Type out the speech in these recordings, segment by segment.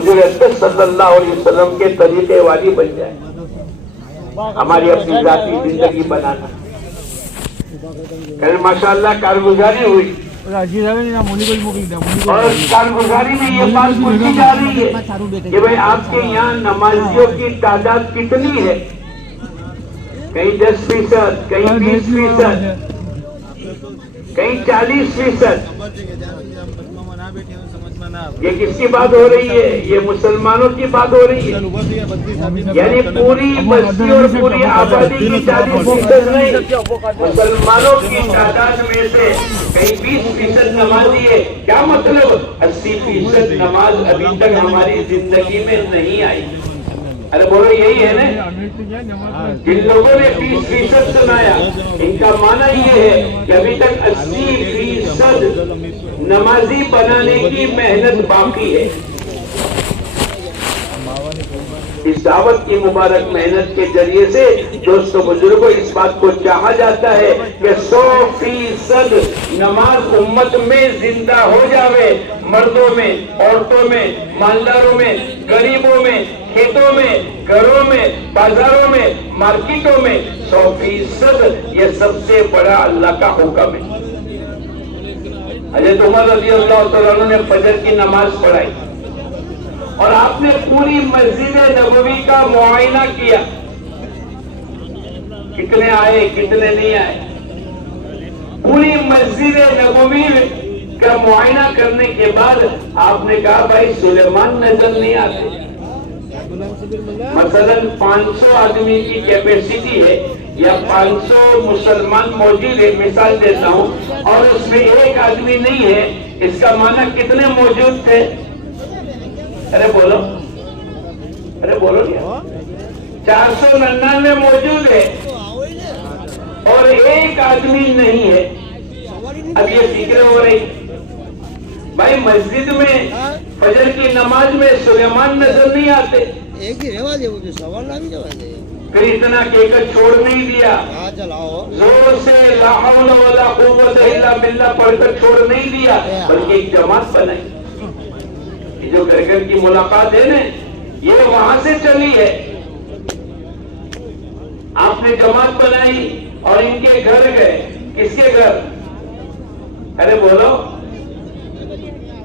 صلی اللہ علیہ وسلم کے طریقے والی بن جائے، ہماری اپنی ذاتی زندگی بنانا۔ کل ماشاءاللہ کارگزاری ہوئی اور کارگزاری میں یہ بات پوچھی جا رہی ہے کہ بھئی آپ کے یہاں نمازیوں کی تعداد کتنی ہے؟ کہیں 10%، کہیں 20%، کہیں 40%۔ یہ کس کی بات ہو رہی ہے؟ یہ مسلمانوں کی بات ہو رہی ہے، یعنی پوری بستی اور پوری آبادی کی 40% نہیں، مسلمانوں کی تعداد میں سے کہیں 20% نمازی ہے۔ کیا مطلب؟ 80% نماز ابھی تک ہماری زندگی میں نہیں آئی۔ ارے بولو یہی ہے نا؟ جن لوگوں نے 20% سنایا ان کا معنی یہ ہے کہ ابھی تک 80% نمازی بنانے کی محنت باقی ہے۔ اس دعوت کی مبارک محنت کے ذریعے سے دوستو بزرگوں اس بات کو چاہا جاتا ہے کہ 100% نماز امت میں زندہ ہو جاوے، مردوں میں، عورتوں میں، مالداروں میں، غریبوں میں، کھیتوں میں، گھروں میں، بازاروں میں، مارکیٹوں میں 100%۔ یہ سب سے بڑا اللہ کا حکم ہے۔ حضرت عمر رضی اللہ تعالیٰ عنہ نے فجر کی نماز پڑھائی اور آپ نے پوری مسجد نبوی کا معائنہ کیا، کتنے آئے کتنے نہیں آئے۔ پوری مسجد نبوی کا معائنہ کرنے کے بعد آپ نے کہا بھائی سلیمان نظر نہیں آتے۔ مثلا 500 آدمی کی کیپیسٹی ہے یا 500 مسلمان موجود ہے، مثال دیتا ہوں، اور اس میں ایک آدمی نہیں ہے، اس کا معنی کتنے موجود تھے؟ ارے بولو، ارے بولو کیا؟ 499 موجود ہے اور ایک آدمی نہیں ہے۔ اب یہ فکر ہو رہی بھائی مسجد میں فجر کی نماز میں سلیمان نظر نہیں آتے، پھر اتنا کہہ کر چھوڑ نہیں دیا، زور سے لا حول ولا قوت الا باللہ پڑھ کر چھوڑ نہیں دیا، بلکہ ایک جماعت بنائی۔ یہ جو گھر گھر کی ملاقات ہے نا، یہ وہاں سے چلی ہے۔ آپ نے جماعت بنائی اور ان کے گھر گئے۔ کس کے گھر؟ ارے بولو،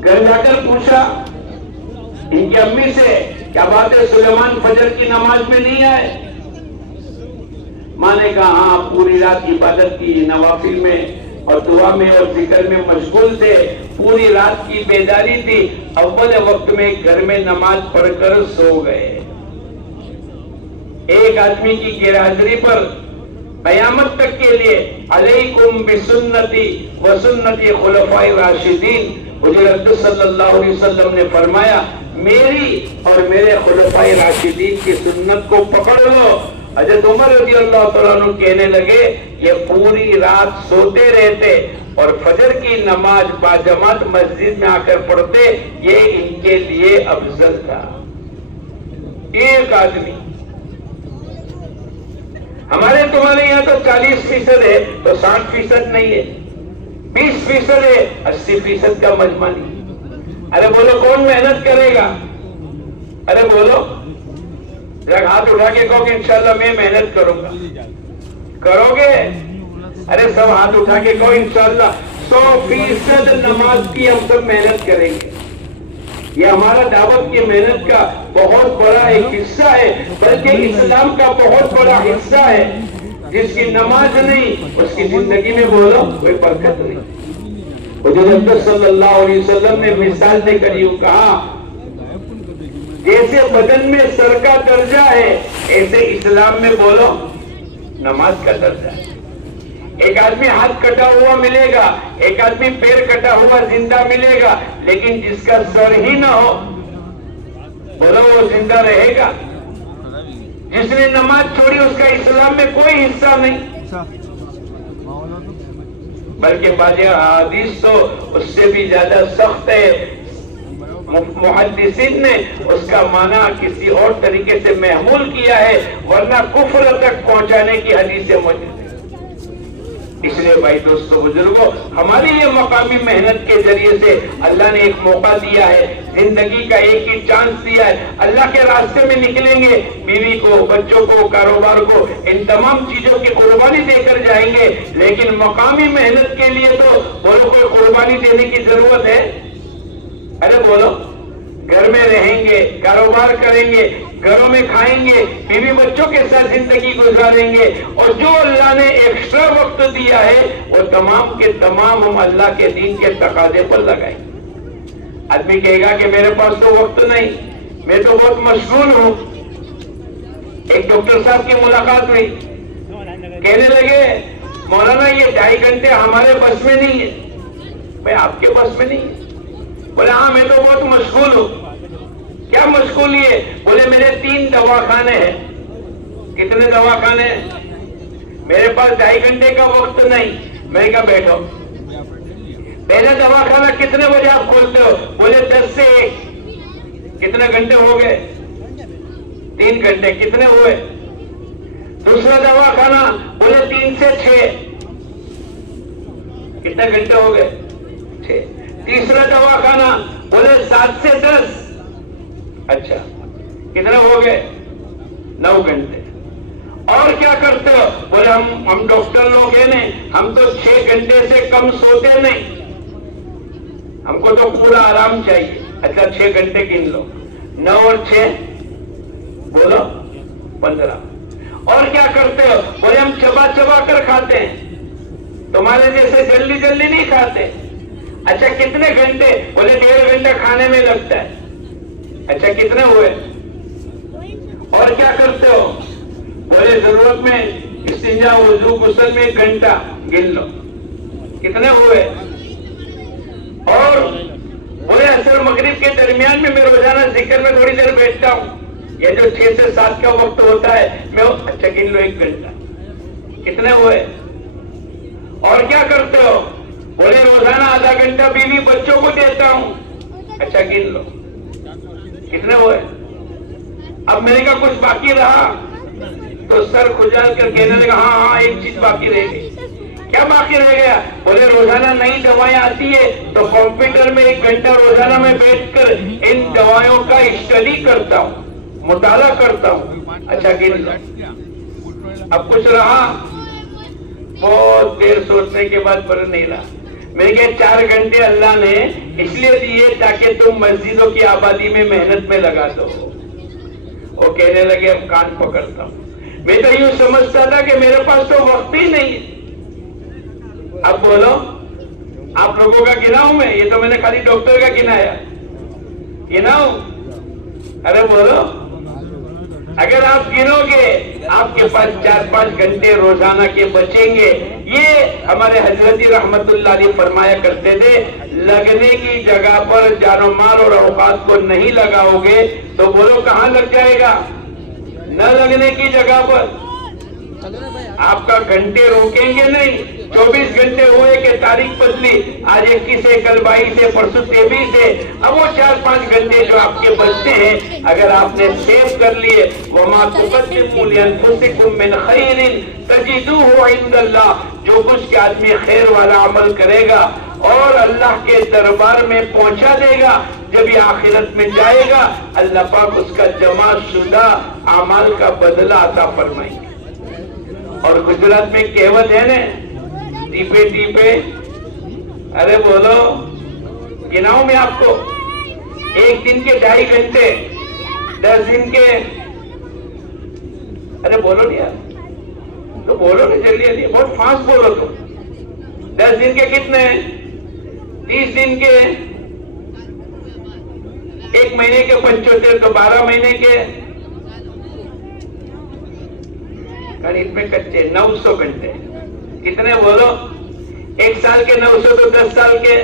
گھر جا کر پوچھا ان کی امی سے، کیا بات ہے سلیمان فجر کی نماز میں نہیں آئے؟ ماں نے کہا ہاں پوری رات عبادت کی، نوافل میں اور دعا میں اور ذکر میں مشغول تھے، پوری رات کی بیداری تھی، اول وقت میں گھر میں نماز پڑھ کر سو گئے۔ ایک آدمی کی غیر حاضری پر قیامت تک کے لیے علیکم بسنتی وسنتی خلفاء راشدین، حضرت صلی اللہ علیہ وسلم نے فرمایا میری اور میرے خلفاء راشدین کی سنت کو پکڑ لو۔ حضرت عمر رضی اللہ تعالیٰ عنہ کہنے لگے یہ پوری رات سوتے رہتے اور فجر کی نماز باجماعت مسجد میں آ کر پڑھتے، یہ ان کے لیے افضل تھا۔ ایک آدمی، ہمارے تمہارے یہاں تو 40% ہے تو 60% نہیں ہے، 20% ہے، 80% کا مجمع نہیں۔ ارے بولو کون محنت کرے گا؟ ارے بولو، ذرا ہاتھ اٹھا کے کہو کہ انشاءاللہ میں محنت کروں گا، کرو گے؟ ارے سب ہاتھ اٹھا کے کہو انشاءاللہ 100% نماز کی ہم سب محنت کریں گے۔ یہ ہمارا دعوت کی محنت کا بہت بڑا ایک حصہ ہے، بلکہ اسلام کا بہت بڑا حصہ ہے۔ جس کی نماز نہیں اس کی زندگی میں بولو کوئی برکت نہیں۔ حضرت صلی اللہ علیہ وسلم نے مثال دے کر یوں کہا جیسے بدن میں سر کا درجہ ہے ایسے اسلام میں بولو نماز کا درجہ ہے۔ ایک آدمی ہاتھ کٹا ہوا ملے گا، ایک آدمی پیر کٹا ہوا زندہ ملے گا، لیکن جس کا سر ہی نہ ہو بولو وہ زندہ رہے گا؟ جس نے نماز چھوڑی اس کا اسلام میں کوئی حصہ نہیں، بلکہ بعض احادیث تو اس سے بھی زیادہ سخت ہے۔ محدثین نے اس کا معنی کسی اور طریقے سے محمول کیا ہے، ورنہ کفر تک پہنچانے کی حدیثیں موجود ہیں۔ اس لیے بھائی دوستوں بزرگوں، ہماری یہ مقامی محنت کے ذریعے سے اللہ نے ایک موقع دیا ہے، زندگی کا ایک ہی چانس دیا ہے، اللہ کے راستے میں نکلیں گے، بیوی کو، بچوں کو، کاروبار کو، ان تمام چیزوں کی قربانی دے کر جائیں گے، لیکن مقامی محنت کے لیے تو بولو کوئی قربانی دینے کی ضرورت ہے؟ ارے بولو، گھر میں رہیں گے، کاروبار کریں گے، گھروں میں کھائیں گے، بیوی بچوں کے ساتھ زندگی گزاریں گے، اور جو اللہ نے ایکسٹرا وقت دیا ہے وہ تمام کے تمام ہم اللہ کے دین کے تقاضے پر لگائیں گے۔ آدمی کہے گا کہ میرے پاس تو وقت نہیں، میں تو بہت مشغول ہوں۔ ایک ڈاکٹر صاحب کی ملاقات ہوئی، کہنے لگے مولانا یہ 2.5 گھنٹے ہمارے بس میں نہیں ہے۔ میں آپ کے بس میں نہیں ہے؟ بولے ہاں میں تو بہت مشغول ہوں۔ کیا مشغول ہے؟ بولے میرے 3 دواخانے ہیں۔ کتنے دواخانے ہیں؟ میرے پاس 2.5 گھنٹے کا وقت نہیں۔ میں نے کہا بیٹھو، پہلے دواخانہ کتنے بجے آپ کھولتے ہو؟ بولے 10 سے 1۔ کتنے گھنٹے ہو گئے؟ 3 گھنٹے۔ کتنے ہوئے؟ دوسرا دواخانہ بولے 3 سے 6۔ کتنے گھنٹے ہو گئے؟ 6۔ تیسرا دواخانہ بولے 7 سے 10۔ اچھا کتنے ہو گئے؟ 9 گھنٹے۔ اور کیا کرتے ہو؟ بولے ہم ڈاکٹر لوگ ہیں نا، ہم تو 6 گھنٹے سے کم سوتے نہیں، ہم کو تو پورا آرام چاہیے۔ اچھا 6 گھنٹے گن لو، 9 اور 6 بولو 15۔ اور کیا کرتے ہو؟ بولے ہم چبا چبا کر کھاتے ہیں، تمہارے جیسے جلدی جلدی نہیں کھاتے۔ اچھا کتنے گھنٹے؟ بولے 1.5 گھنٹہ کھانے میں لگتا ہے۔ اچھا کتنے ہوئے؟ اور کیا کرتے ہو؟ بولے ضرورت میں استنجا، وضو، غسل میں 1 گھنٹہ، گن لو کتنے ہوئے؟ اور بولے عصر مغرب کے درمیان میں میں روزانہ ذکر میں تھوڑی دیر بیٹھتا ہوں، یہ جو 6 سے 7 کا وقت ہوتا ہے میں، اچھا گن لو 1 گھنٹہ، کتنے ہوئے؟ اور کیا کرتے ہو؟ بولے روزانہ آدھا گھنٹہ بیوی بچوں کو دیتا ہوں، اچھا گن لو کتنے ہوئے؟ اب میں نے کہا کچھ باقی رہا تو سر کھجال کر کہنے لگا ہاں ایک چیز باقی رہ گئی۔ کیا باقی رہ گیا؟ بولے روزانہ نئی دوائیں آتی ہے تو کمپیوٹر میں 1 گھنٹہ روزانہ میں بیٹھ کر ان دوائیوں کا اسٹڈی کرتا ہوں، مطالعہ کرتا ہوں، اچھا گن لو۔ اب کچھ رہا؟ بہت دیر سوچنے کے بعد پر نہیں رہا۔ میں نے کہا 4 گھنٹے اللہ نے اس لیے دیے تاکہ تم مسجدوں کی آبادی میں محنت میں لگا دو۔ وہ کہنے لگے اب کان پکڑتا ہوں، میں تو یوں سمجھتا تھا کہ میرے پاس تو وقت ہی نہیں ہے۔ اب بولو آپ لوگوں کا گناؤں میں؟ یہ تو میں نے خالی ڈاکٹر کا گنایا، گناؤں؟ ارے بولو، اگر آپ گنو گے آپ کے پاس 4-5 گھنٹے روزانہ کے بچیں گے۔ یہ ہمارے حضرت رحمت اللہ علیہ فرمایا کرتے تھے، لگنے کی جگہ پر جان و مال اور اوقات کو نہیں لگاؤ گے تو بولو کہاں لگ جائے گا؟ نہ لگنے کی جگہ پر۔ آپ کا گھنٹے روکیں گے نہیں۔ 24 گھنٹے ہوئے کہ تاریخ بدلی، آج 21 ہے، کل 22 ہے، پرسوں 23 ہے، اب وہ 4-5 گھنٹے جو آپ کے بچتے ہیں اگر آپ نے سیو کر لیے، وَمَا تُقَدِّمُوا لِأَنفُسِكُم مِّنْ خَيْرٍ تَجِدُوهُ عِندَ اللَّهِ، جو کچھ کہ آدمی خیر والا عمل کرے گا اور اللہ کے دربار میں پہنچا دے گا، جب یہ آخرت میں جائے گا اللہ پاک اس کا جمع شدہ اعمال کا بدلہ عطا فرمائیں گے۔ اور گجرات میں کہوت ہے نا، ٹیپے ٹیپے، ارے بولو گناؤں میں آپ کو 1 دن کے 2.5 گھنٹے، 10 دن کے، ارے بولو نہیں یار، تو بولو نا جلدی جلدی، بہت فاسٹ بولو تم۔ 10 دن کے کتنے؟ 30 دن کے، 1 مہینے کے 75 تو 12 مہینے کے قریب میں کچے 900 گھنٹے۔ کتنے بولو؟ 1 سال کے 900 تو 10 سال کے،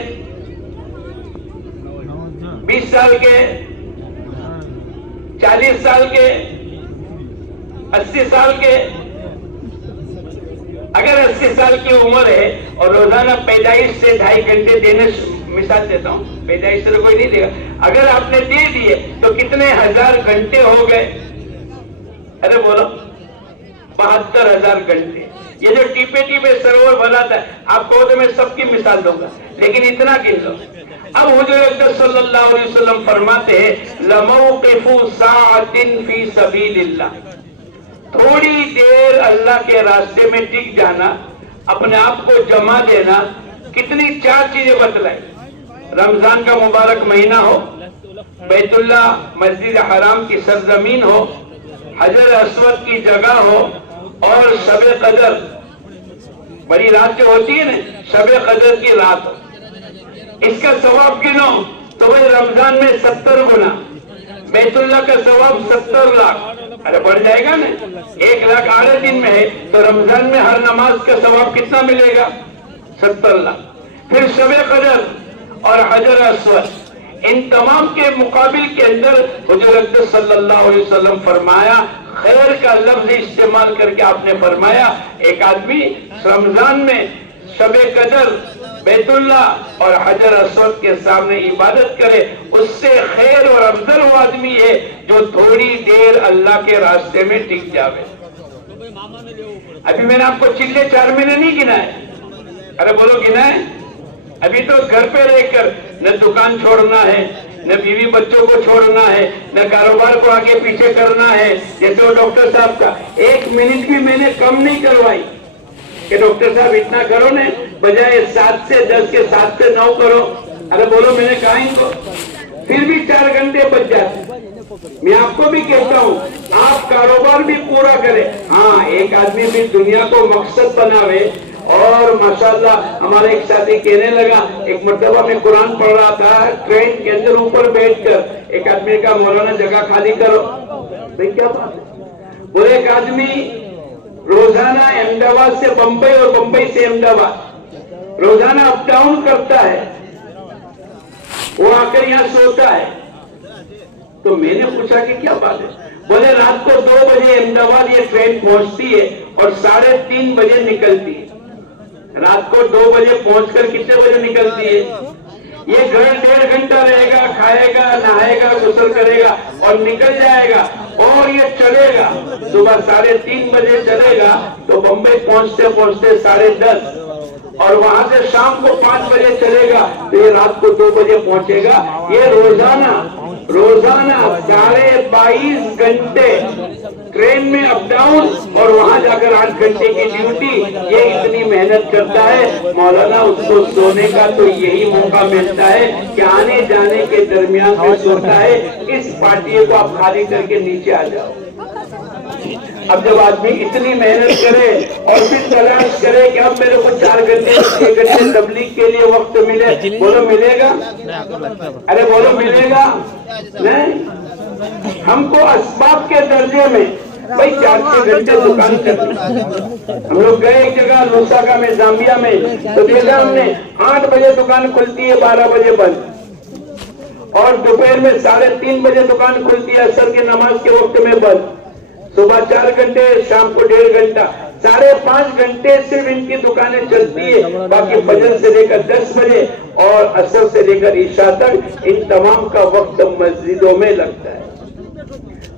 20 سال کے، 40 سال کے، 80 سال کے۔ اگر 80 سال کی عمر ہے اور روزانہ پیدائش سے 2.5 گھنٹے دینے، مثال دیتا ہوں، پیدائش سے کوئی نہیں دے گا، اگر آپ نے دے دیے تو کتنے ہزار گھنٹے ہو گئے؟ ارے بولو 72,000 گھنٹے۔ یہ جو ٹیپے ٹیپے سروور بناتا ہے، آپ کو تو میں سب کی مثال دوں گا، لیکن اتنا گن لو۔ اب حضور اکرم صلی اللہ علیہ وسلم فرماتے ہیں لَمَوْقِفُ سَاعَةٍ فِي سَبِيلِ اللَّهِ، تھوڑی دیر اللہ کے راستے میں ٹک جانا، اپنے آپ کو جمع دینا، کتنی چار چیزیں بتلائیں۔ رمضان کا مبارک مہینہ ہو، بیت اللہ مسجد حرام کی سرزمین ہو، حجر اسود کی جگہ ہو، اور شب قدر، بڑی رات جو ہوتی ہے نا، شب قدر کی رات ہو، اس کا ثواب گنو تو بھائی رمضان میں 70 گنا، بیت اللہ کا ثواب 70 لاکھ، ارے بڑھ جائے گا نا، 1 لاکھ 8 دن میں ہے تو رمضان میں ہر نماز کا ثواب کتنا ملے گا؟ 70 لاکھ۔ پھر شب قدر اور حجر اسود، ان تمام کے مقابل کے اندر حضور اکرم صلی اللہ علیہ وسلم فرمایا، خیر کا لفظ استعمال کر کے آپ نے فرمایا ایک آدمی رمضان میں شب قدر، بیت اللہ اور حجر اسود کے سامنے عبادت کرے، اس سے خیر اور افضل وہ آدمی ہے جو تھوڑی دیر اللہ کے راستے میں ٹک جاوے۔ ابھی میں نے آپ کو چلے 4 مہینے نہیں گنا ہے، ارے بولو گنا ہے؟ ابھی تو گھر پہ رہ کر نہ دکان چھوڑنا ہے، نہ بیوی بچوں کو چھوڑنا ہے، نہ کاروبار کو آگے پیچھے کرنا ہے، جیسے وہ ڈاکٹر صاحب کا 1 منٹ بھی میں نے کم نہیں کروائی کہ ڈاکٹر صاحب اتنا کرو نا، بجائے 7 سے 10 کے 7 سے 9 کرو، ارے بولو میں نے کہا ان کو، پھر بھی 4 گھنٹے بچ جاتے۔ میں آپ کو بھی کہتا ہوں آپ کاروبار بھی پورا کریں، ہاں ایک آدمی بھی دنیا کو مقصد بناوے۔ اور ماشاءاللہ ہمارا ایک ساتھی کہنے لگا، ایک مرتبہ میں قرآن پڑھ رہا تھا ٹرین کے اندر اوپر بیٹھ کر، ایک آدمی کا مولانا جگہ خالی کرو، بھئی کیا بات ہے؟ بولے ایک آدمی روزانہ احمد آباد سے بمبئی اور بمبئی سے احمد آباد روزانہ اپ ڈاؤن کرتا ہے، وہ آ کر یہاں سوتا ہے، تو میں نے پوچھا کہ کیا بات ہے؟ بولے رات کو 2 بجے احمد آباد یہ ٹرین پہنچتی ہے اور 3:30 بجے نکلتی ہے، رات کو 2 بجے پہنچ کر کتنے بجے نکلتی ہے؟ یہ گھر 1.5 گھنٹہ رہے گا، کھائے گا، نہائے گا، غسل کرے گا اور نکل جائے گا، اور یہ چلے گا صبح 3:30 بجے چلے گا تو بمبئی پہنچتے پہنچتے 10:30، اور وہاں سے شام کو 5 بجے چلے گا تو یہ رات کو 2 بجے پہنچے گا۔ یہ روزانہ 22.5 گھنٹے ٹرین میں اپ ڈاؤن اور وہاں جا کر 8 گھنٹے کی ڈیوٹی، یہ اتنی محنت کرتا ہے، مولانا اس کو سونے کا تو یہی موقع ملتا ہے کہ آنے جانے کے درمیان میں سوتا ہے۔ اس پارٹی کو آپ خالی کر کے نیچے آ جاؤ۔ اب جب آدمی اتنی محنت کرے اور پھر تلاش کرے کہ اب میرے کو 4 گھنٹے 6 گھنٹے تبلیغ کے لیے وقت ملے، بولو ملے گا؟ ارے بولو ملے گا؟ نہیں، ہم کو اسباب کے درجے میں بھائی 4-6 گھنٹے دکان کرنا۔ ہم لوگ گئے ایک جگہ لوساکا میں، زامبیا میں، تو دیکھا ہم نے 8 بجے دکان کھلتی ہے، 12 بجے بند، اور دوپہر میں 3:30 بجے دکان کھلتی ہے، عصر کی نماز کے وقت میں بند، صبح 4 گھنٹے، شام کو 1.5 گھنٹہ، 5.5 گھنٹے صرف ان کی دکانیں چلتی ہے، باقی فجر سے لے کر 10 بجے اور عصر سے لے کر عشاء تک ان تمام کا وقت مسجدوں میں لگتا ہے۔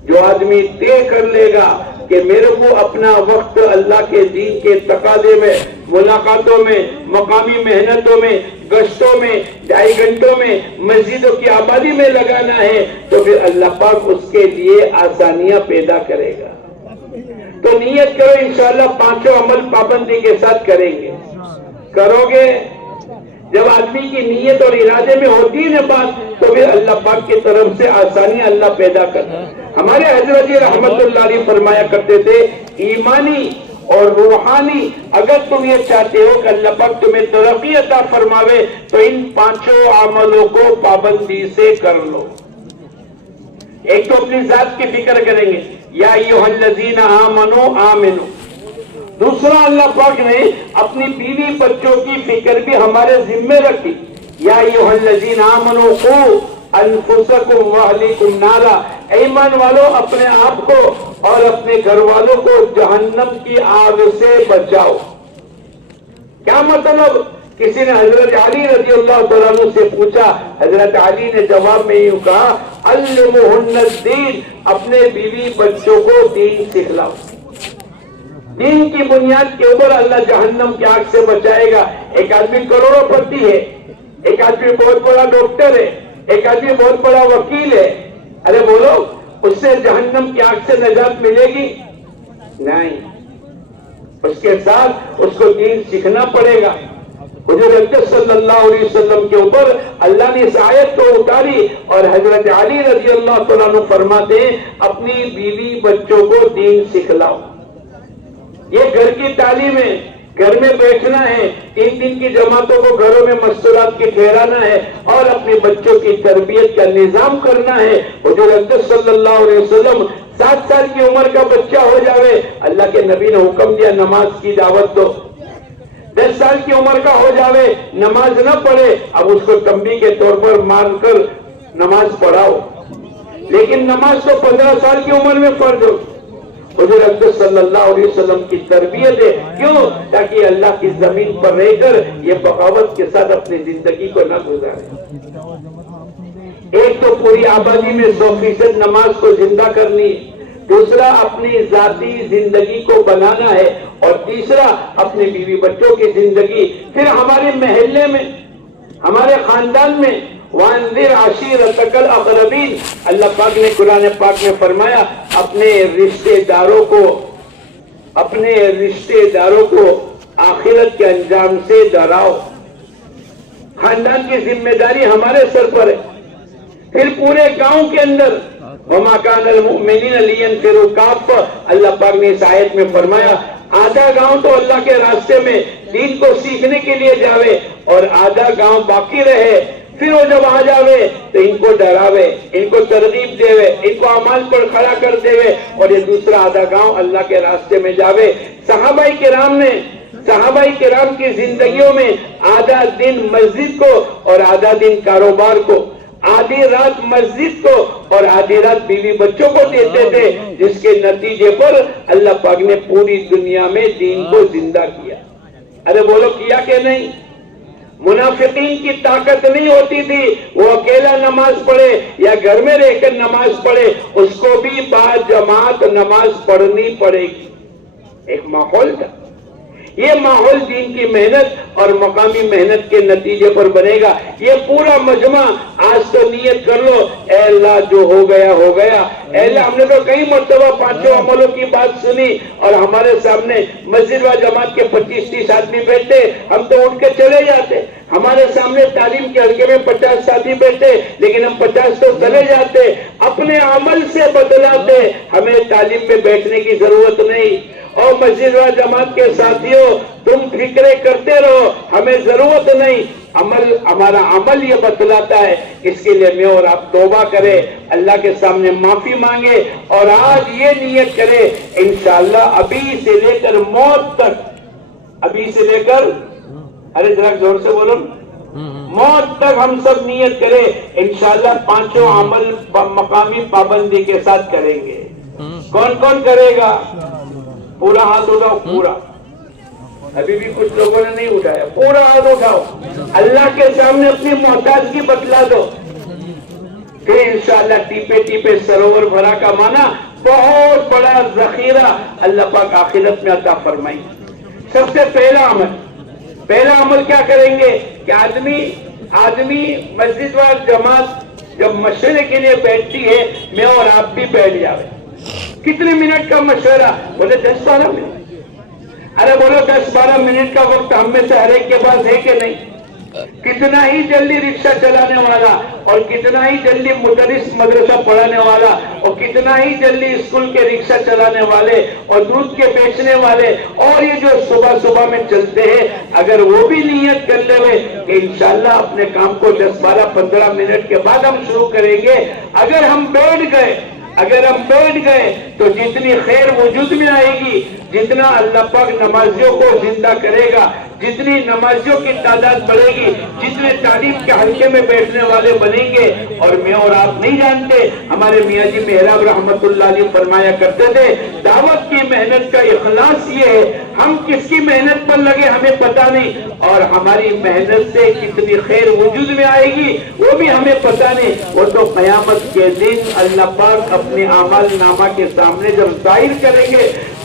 جو آدمی طے کر لے گا کہ میرے کو اپنا وقت اللہ کے دین کے تقاضے میں، ملاقاتوں میں، مقامی محنتوں میں، گشتوں میں، 2.5 گھنٹوں میں، مسجدوں کی آبادی میں لگانا ہے، تو پھر اللہ پاک اس کے لیے آسانیاں پیدا کرے گا۔ تو نیت کرو انشاءاللہ 5 عمل پابندی کے ساتھ کریں گے، کرو گے۔ جب آدمی کی نیت اور ارادے میں ہوتی ہے نا بات، تو پھر اللہ پاک کی طرف سے آسانی اللہ پیدا کرتا ہے۔ ہمارے حضرت جی رحمت اللہ علیہ فرمایا کرتے تھے، ایمانی اور روحانی اگر تم یہ چاہتے ہو کہ اللہ پاک تمہیں ترقی عطا فرماوے تو ان 5 عملوں کو پابندی سے کر لو۔ ایک تو اپنی ذات کی فکر کریں گے، یا ایھا الذین آمنوا آمنوا۔ دوسرا اللہ پاک نے اپنی بیوی بچوں کی فکر بھی ہمارے ذمہ رکھی، یا ایھا الذین آمنوا قوا انفسکم واہلیکم نارا، ایمان والو اپنے آپ کو اور اپنے گھر والوں کو جہنم کی آگ سے بچاؤ۔ کیا مطلب؟ کسی نے حضرت علی رضی اللہ تعالیٰ عنہ سے پوچھا، حضرت علی نے جواب میں یوں کہا، علمہن الدین، اپنے بیوی بچوں کو دین سکھلاؤ۔ دین کی بنیاد کے اوپر اللہ جہنم کی آگ سے بچائے گا. ایک آدمی کروڑوں پتی ہے, ایک آدمی بہت بڑا ڈاکٹر ہے, ایک آدمی بہت بڑا وکیل ہے, ارے بولو اس سے جہنم کی آگ سے نجات ملے گی؟ نہیں. اس کے ساتھ اس کو دین سیکھنا پڑے گا. حضور اکرم صلی اللہ علیہ وسلم کے اوپر اللہ نے اس آیت کو اتاری اور حضرت علی رضی اللہ تعالیٰ عنہ فرماتے ہیں اپنی بیوی بچوں کو دین سکھلاؤ. یہ گھر کی تعلیم ہے, گھر میں بیٹھنا ہے, 3 دن کی جماعتوں کو گھروں میں مستورات کی ٹھہرانا ہے اور اپنے بچوں کی تربیت کا نظام کرنا ہے. حضور اکرم صلی اللہ علیہ وسلم 7 سال کی عمر کا بچہ ہو جاوے, اللہ کے نبی نے حکم دیا نماز کی دعوت دو. 10 سال کی عمر کا ہو جاوے, نماز نہ پڑھے, اب اس کو تنبیہ کے طور پر مان کر نماز پڑھاؤ. لیکن نماز تو 15 سال کی عمر میں پڑھ دو. حضور اکرم صلی اللہ علیہ وسلم کی تربیت ہے. کیوں؟ تاکہ اللہ کی زمین پر رہ کر یہ بغاوت کے ساتھ اپنی زندگی کو نہ گزارے. ایک تو پوری آبادی میں 100% نماز کو زندہ کرنی ہے, دوسرا اپنی ذاتی زندگی کو بنانا ہے, اور تیسرا اپنے بیوی بچوں کی زندگی. پھر ہمارے محلے میں, ہمارے خاندان میں وَأَنذِرْ عَشِيرَتَكَ الْأَقْرَبِينَ, اللہ پاک نے قرآن پاک میں فرمایا اپنے رشتے داروں کو آخرت کے انجام سے ڈراؤ. خاندان کی ذمہ داری ہمارے سر پر ہے. پھر پورے گاؤں کے اندر وَمَا كَانَ الْمُؤْمِنِينَ لِيَنْفِرُوا كَافَّةً, اللہ پاک نے اس آیت میں فرمایا آدھا گاؤں تو اللہ کے راستے میں دین کو سیکھنے کے لیے جاوے اور آدھا گاؤں باقی رہے. پھر وہ جب آ جاوے تو ان کو ڈراوے, ان کو ترغیب دے, ان کو اعمال پر کھڑا کر دے, اور یہ دوسرا آدھا گاؤں اللہ کے راستے میں جاوے. صحابہ کرام کی زندگیوں میں آدھا دن مسجد کو اور آدھا دن کاروبار کو, آدھی رات مسجد کو اور آدھی رات بیوی بچوں کو دیتے تھے, جس کے نتیجے پر اللہ پاک نے پوری دنیا میں دین کو زندہ کیا. ارے بولو کیا کہ نہیں؟ منافقین کی طاقت نہیں ہوتی تھی وہ اکیلا نماز پڑھے یا گھر میں رہ کر نماز پڑھے, اس کو بھی با جماعت نماز پڑھنی پڑے گی. ایک ماحول تھا. یہ ماحول دین کی محنت اور مقامی محنت کے نتیجے پر بنے گا. یہ پورا مجمع آج تو نیت کر لو, اے اللہ جو ہو گیا ہو گیا. اے اللہ ہم نے تو کئی مرتبہ 5 عملوں کی بات سنی اور ہمارے سامنے مسجد و جماعت کے 25-30 آدمی بیٹھے, ہم تو اٹھ کے چلے جاتے. ہمارے سامنے تعلیم کے حلقے میں 50 ساتھی بیٹھے, لیکن ہم 50 تو چلے جاتے. اپنے عمل سے بدلاتے. ہمیں تعلیم میں بیٹھنے کی ضرورت نہیں. اور مسجد و جماعت کے ساتھیوں تم فکرے کرتے رہو, ہمیں ضرورت نہیں. ہمارا عمل یہ بتلاتا ہے. اس کے لیے میں اور آپ توبہ کرے, اللہ کے سامنے معافی مانگے اور آج یہ نیت کرے انشاءاللہ ابھی سے لے کر موت تک, ابھی سے لے کر, ارے ذرا زور سے بولو, موت تک ہم سب نیت کرے انشاءاللہ 5 عمل مقامی پابندی کے ساتھ کریں گے. کون کون کرے گا؟ پورا ہاتھ اٹھاؤ. پورا, ابھی بھی کچھ لوگوں نے نہیں اٹھایا. پورا ہاتھ اٹھاؤ, اللہ کے سامنے اپنی محتاجگی بتلا دو. پھر انشاءاللہ ٹیپے ٹیپے سروور بھرا کا معنی بہت بڑا ذخیرہ اللہ پاک آخرت میں عطا فرمائیں. سب سے پہلا عمل کیا کریں گے کہ آدمی مسجد و جماعت جب مشورے کے لیے بیٹھتی ہے, میں اور آپ بھی بیٹھ جاوے. کتنے منٹ کا مشورہ؟ بولے 10-12 منٹ. ارے بولو 10-12 منٹ کا وقت ہم میں سے ہر ایک کے پاس ہے کہ نہیں؟ کتنا ہی جلدی رکشہ چلانے والا اور کتنا ہی جلدی مدرس مدرسہ پڑھانے والا اور کتنا ہی جلدی اسکول کے رکشہ چلانے والے اور دودھ کے بیچنے والے اور یہ جو صبح میں چلتے ہیں, اگر وہ بھی نیت کر لے کہ انشاءاللہ اپنے کام کو 10-12-15 منٹ کے بعد ہم شروع کریں گے. اگر ہم بیٹھ گئے تو جتنی خیر وجود میں آئے گی, جتنا اللہ پاک نمازیوں کو زندہ کرے گا, جتنی نمازیوں کی تعداد بڑھے گی, جتنے تعلیم کے حلقے میں بیٹھنے والے بنیں گے. اور میں اور آپ نہیں جانتے, ہمارے میاں جی محراب رحمت اللہ علیہ فرمایا کرتے تھے دعوت کی محنت کا اخلاص یہ ہے, ہم کس کی محنت پر لگے ہمیں پتا نہیں, اور ہماری محنت سے کتنی خیر وجود میں آئے گی وہ بھی ہمیں پتا نہیں. وہ تو قیامت کے دن اللہ پاک اپنے اعمال نامہ کے سامنے جب ظاہر کریں گے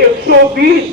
120।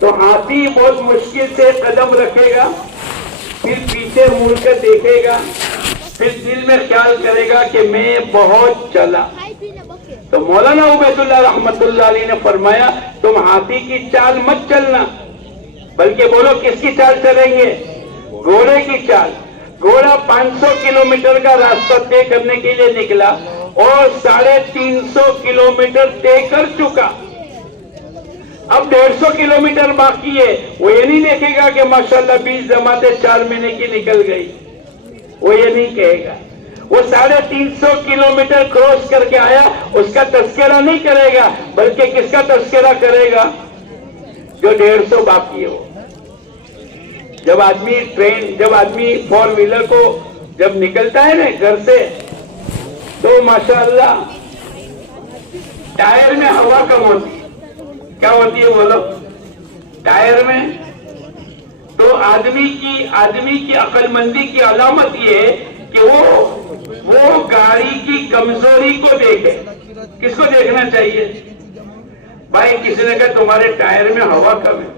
تو ہاتھی بہت مشکل سے قدم رکھے گا، پھر پیچھے مڑ کر دیکھے گا، پھر دل میں خیال کرے گا کہ میں بہت چلا۔ تو مولانا عبید اللہ رحمت اللہ علیہ نے فرمایا تم ہاتھی کی چال مت چلنا، بلکہ بولو کس کی چال چلیں گے؟ گھوڑے کی چال۔ گھوڑا 500 کلومیٹر کا راستہ طے کرنے کے لیے نکلا اور 350 کلومیٹر طے کر چکا، اب 150 کلومیٹر باقی ہے۔ وہ یہ نہیں دیکھے گا کہ ماشاءاللہ 20 جماعتیں 4 مہینے کی نکل گئی، وہ یہ نہیں کہے گا۔ وہ 350 کلومیٹر کراس کر کے آیا، اس کا تذکرہ نہیں کرے گا، بلکہ کس کا تذکرہ کرے گا؟ جو 150 باقی ہے۔ جب آدمی 4 ویلر کو جب نکلتا ہے نا گھر سے، تو ماشاءاللہ ٹائر میں ہوا کم ہوتی ہے۔ کیا ہوتی ہے بولو؟ ٹائر میں۔ تو آدمی کی عقل مندی کی علامت یہ ہے کہ وہ گاڑی کی کمزوری کو دیکھے۔ کس کو دیکھنا چاہیے؟ بھائی کسی نے کہا تمہارے ٹائر میں ہوا کم ہے،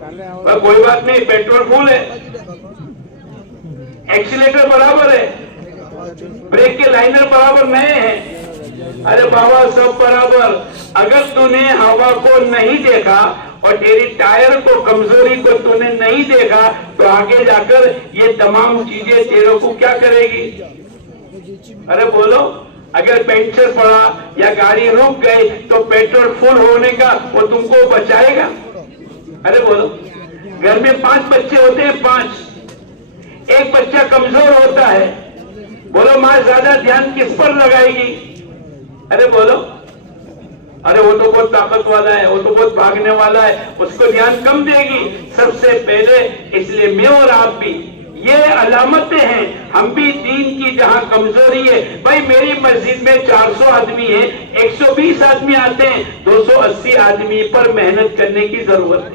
کوئی بات نہیں، پیٹرول فل ہے، ایکسیلیٹر برابر ہے، بریک کے لائنر برابر نئے ہیں، ارے بابا سب برابر۔ اگر تو نے ہوا کو نہیں دیکھا اور تیری ٹائر کو کمزوری کو تو نے نہیں دیکھا، تو آگے جا کر یہ تمام چیزیں تیرے کو کیا کرے گی؟ ارے بولو، اگر پنچر پڑا یا گاڑی رک گئی تو پیٹرول فل ہونے کا وہ تم کو بچائے گا؟ ارے بولو، گھر میں 5 بچے ہوتے ہیں، 5، ایک بچہ کمزور ہوتا ہے، بولو ماں زیادہ دھیان کس پر لگائے گی؟ ارے بولو، ارے وہ تو بہت طاقت والا ہے، وہ تو بہت بھاگنے والا ہے، اس کو دھیان کم دے گی سب سے پہلے۔ اس لیے میں اور آپ بھی یہ علامتیں ہیں، ہم بھی دین کی جہاں کمزوری ہے، بھائی میری مسجد میں 400 آدمی ہیں، 120 آدمی آتے ہیں، 280 آدمی پر محنت کرنے کی ضرورت ہے۔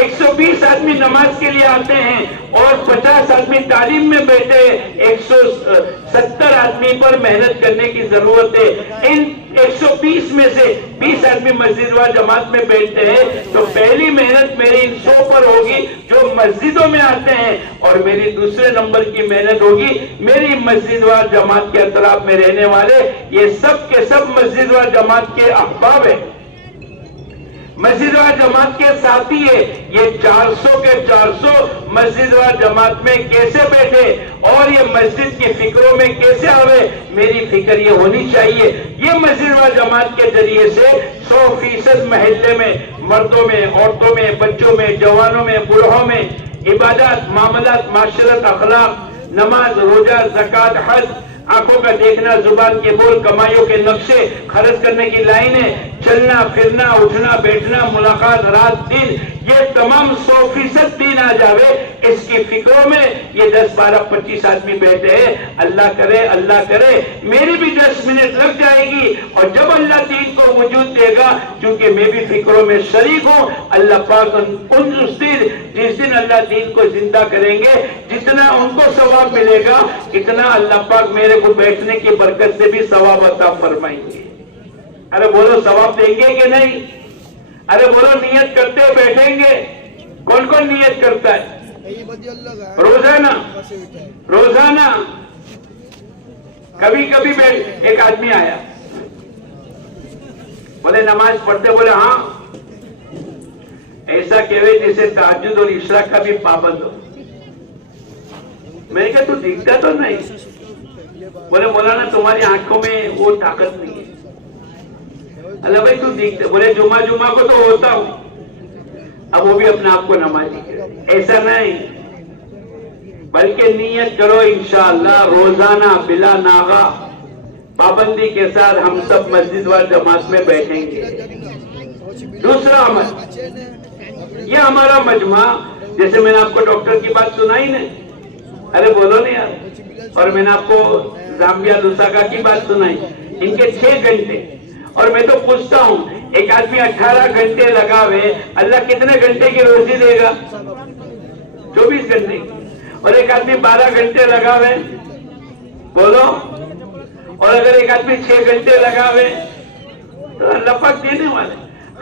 120 آدمی نماز کے لیے آتے ہیں اور 50 آدمی تعلیم میں بیٹھے ہیں، 170 آدمی پر محنت کرنے کی ضرورت ہے۔ ان 120 میں سے 20 آدمی مسجد و جماعت میں بیٹھتے ہیں، تو پہلی محنت میری ان 100 پر ہوگی جو مسجدوں میں آتے ہیں، اور میری دوسرے نمبر کی محنت ہوگی میری مسجد و جماعت کے اطراف میں رہنے والے، یہ سب کے سب مسجد و جماعت کے احباب ہیں، مسجد و جماعت کے ساتھی ہے۔ یہ 400 کے 400 مسجد و جماعت میں کیسے بیٹھے اور یہ مسجد کی فکروں میں کیسے آوے؟ میری فکر یہ ہونی چاہیے، یہ مسجد و جماعت کے ذریعے سے 100% محلے میں، مردوں میں، عورتوں میں، بچوں میں، جوانوں میں، بوڑھوں میں عبادات، معاملات، معاشرت، اخلاق، نماز، روزہ، زکوٰۃ، حج، آنکھوں کا دیکھنا، زبان کے بول، کمائیوں کے نقشے، خرچ کرنے کی لائنیں، چلنا پھرنا، اٹھنا بیٹھنا، ملاقات، رات دن، یہ تمام 100% دین آ جاوے، اس کی فکروں میں یہ 10 12 25 آدمی بیٹھے ہیں۔ اللہ کرے میری بھی 10 منٹ لگ جائے گی، اور جب اللہ دین کو وجود دے گا، کیونکہ میں بھی فکروں میں شریک ہوں، اللہ پاک جس دن اللہ دین کو زندہ کریں گے، جتنا ان کو ثواب ملے گا، اتنا اللہ پاک میرے کو بیٹھنے کی برکت سے بھی ثواب عطا فرمائیں گے۔ ارے بولو ثواب دیں گے کہ نہیں؟ ارے بولو نیت کرتے بیٹھیں گے؟ کون کون نیت کرتا ہے روزانہ؟ کبھی ایک آدمی آیا، بولے نماز پڑھتے، بولے ہاں، ایسا کہوے جیسے تہجد اور اشراق کا بھی پابند ہو۔ میں نے کہا تو دکھتا تو نہیں؟ بولے مولانا تمہاری آنکھوں میں وہ طاقت نہیں ہے۔ اللہ بھائی تو دیکھتے، بولے جمعہ کو تو ہوتا ہوں، اب وہ بھی اپنے آپ کو نمازی کرے۔ ایسا نہیں، بلکہ نیت کرو انشاءاللہ روزانہ بلا ناغہ پابندی کے ساتھ ہم سب مسجد و جماعت میں بیٹھیں گے۔ دوسرا عمل، یہ ہمارا مجمع، جیسے میں نے آپ کو ڈاکٹر کی بات سنائی نا، ارے بولو نہیں یار، اور میں نے آپ کو زامبیا لوساکا کی بات سنائی، ان کے 6 گھنٹے، اور میں تو پوچھتا ہوں ایک آدمی 18 گھنٹے لگاوے، اللہ کتنے گھنٹے کی روزی دے گا؟ 24 گھنٹے۔ اور ایک آدمی 12 گھنٹے لگاوے، بولو، اور اگر ایک آدمی 6 گھنٹے لگاوے تو اللہ پاک دینے والے۔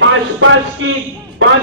5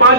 5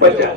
50।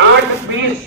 8:20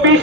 20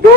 2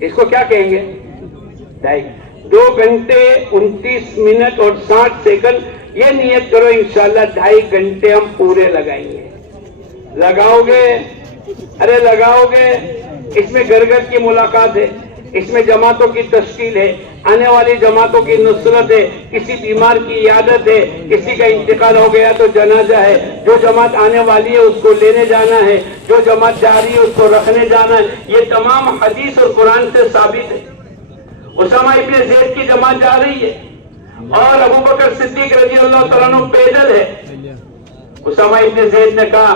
اس کو کیا کہیں گے؟ 2 گھنٹے 29 منٹ اور 60 سیکنڈ. یہ نیت کرو انشاءاللہ 2.5 گھنٹے ہم پورے لگائیں گے. لگاؤ گے؟ ارے لگاؤ گے. اس میں گھر گھر کی ملاقات ہے, اس میں جماعتوں کی تشکیل ہے, آنے والی جماعتوں کی نصرت ہے, کسی بیمار کی عیادت ہے, کسی کا انتقال ہو گیا تو جنازہ ہے, جو جماعت آنے والی ہے اس کو لینے جانا ہے, جو جماعت جا رہی ہے اس کو رکھنے جانا ہے. یہ تمام حدیث اور قرآن سے ثابت ہے. اسامہ ابن زید کی جماعت جا رہی ہے اور ابو بکر صدیق رضی اللہ تعالیٰ عنہ پیدل ہے. اسامہ ابن زید نے کہا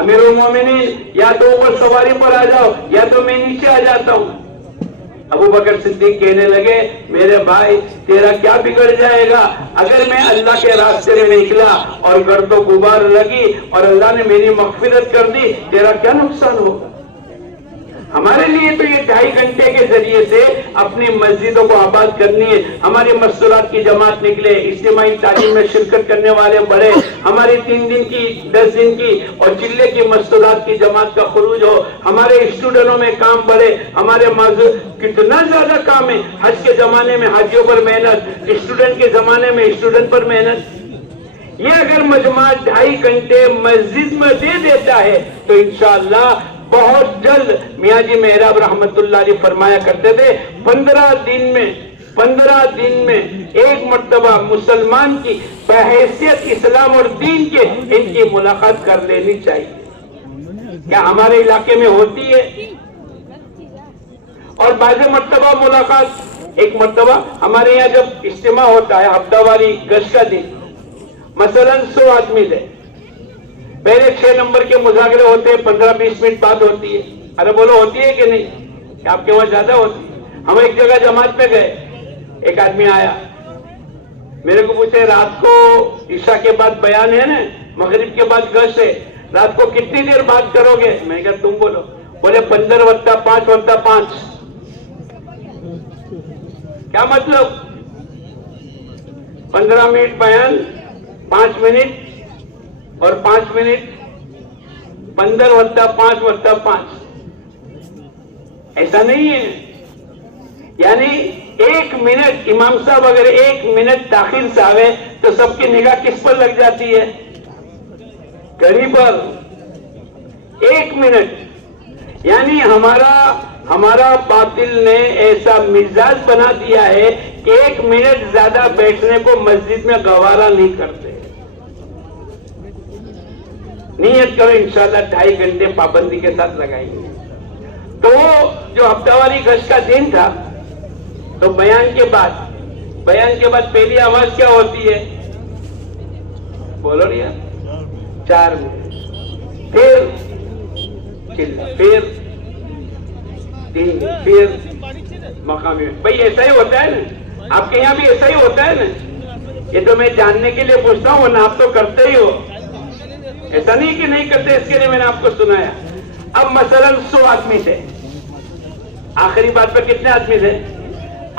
امیر المومنین یا تو اوپر سواری پر آ جاؤ یا تو میں نیچے آ جاتا ہوں. ابو بکر صدیق کہنے لگے میرے بھائی تیرا کیا بگڑ جائے گا, اگر میں اللہ کے راستے میں نکلا اور گرد و غبار لگی اور اللہ نے میری مغفرت کر دی, تیرا کیا نقصان ہوگا؟ ہمارے لیے تو یہ 2.5 گھنٹے کے ذریعے سے اپنی مسجدوں کو آباد کرنی ہے. ہماری مسجدات کی جماعت نکلے, اجتماعی تعلیم میں شرکت کرنے والے بڑھے, ہماری 3 دن کی 10 دن کی اور چلے کی مسجدات کی جماعت کا خروج ہو, ہمارے اسٹوڈنٹوں میں کام بڑھے. ہمارے کتنا زیادہ کام ہے. حج کے زمانے میں حاجیوں پر محنت, اسٹوڈنٹ کے زمانے میں اسٹوڈنٹ پر محنت. یہ اگر مجمع 2.5 گھنٹے مسجد میں دے دیتا ہے تو انشاءاللہ بہت جلد. میاں جی محراب رحمت اللہ علیہ فرمایا کرتے تھے 15 دن میں ایک مرتبہ مسلمان کی بحیثیت اسلام اور دین کے ان کی ملاقات کر لینی چاہیے. کیا ہمارے علاقے میں ہوتی ہے؟ اور بعض مرتبہ ملاقات, ایک مرتبہ ہمارے یہاں جب اجتماع ہوتا ہے ہفتہ واری گشت کا دن, مثلا 100 آدمی تھے, پہلے 6 نمبر کے مذاکرے ہوتے ہیں, 15-20 منٹ بات ہوتی ہے. ارے بولو ہوتی ہے کہ نہیں؟ کہ آپ کے وہاں زیادہ ہوتی ہے؟ ہم ایک جگہ جماعت میں گئے, ایک آدمی آیا میرے کو پوچھے رات کو عشاء کے بعد بیان ہے نا, مغرب کے بعد گشت ہے, رات کو کتنی دیر بات کرو گے؟ میں نے کہا تم بولو. بولے 15+5+5. کیا مطلب؟ 15 منٹ بیان, 5 منٹ اور 5 منٹ, 15+5+5. ایسا نہیں ہے. یعنی 1 منٹ امام صاحب اگر 1 منٹ تاخیر سے آوے تو سب کی نگاہ کس پر لگ جاتی ہے؟ گھڑی پر. 1 منٹ. یعنی ہمارا باطل نے ایسا مزاج بنا دیا ہے کہ 1 منٹ زیادہ بیٹھنے کو مسجد میں گوارا نہیں کرتے. نیت کرو انشاءاللہ 2.5 گھنٹے پابندی کے ساتھ لگائیں گے. تو جو ہفتہ واری گشت کا دن تھا تو بیان کے بعد پہلی آواز کیا ہوتی ہے؟ بولو نہیں یار. 4 منٹ, پھر 3, پھر مقامی. بھائی ایسا ہی ہوتا ہے نا, آپ کے یہاں بھی ایسا ہی ہوتا ہے نا. یہ تو میں جاننے کے لیے پوچھتا ہوں, ورنہ آپ تو کرتے ہی ہو. ایسا نہیں کہ نہیں کرتے, اس کے لیے میں نے آپ کو سنایا. اب مثلا 100 آدمی تھے, آخری بات پر کتنے آدمی تھے؟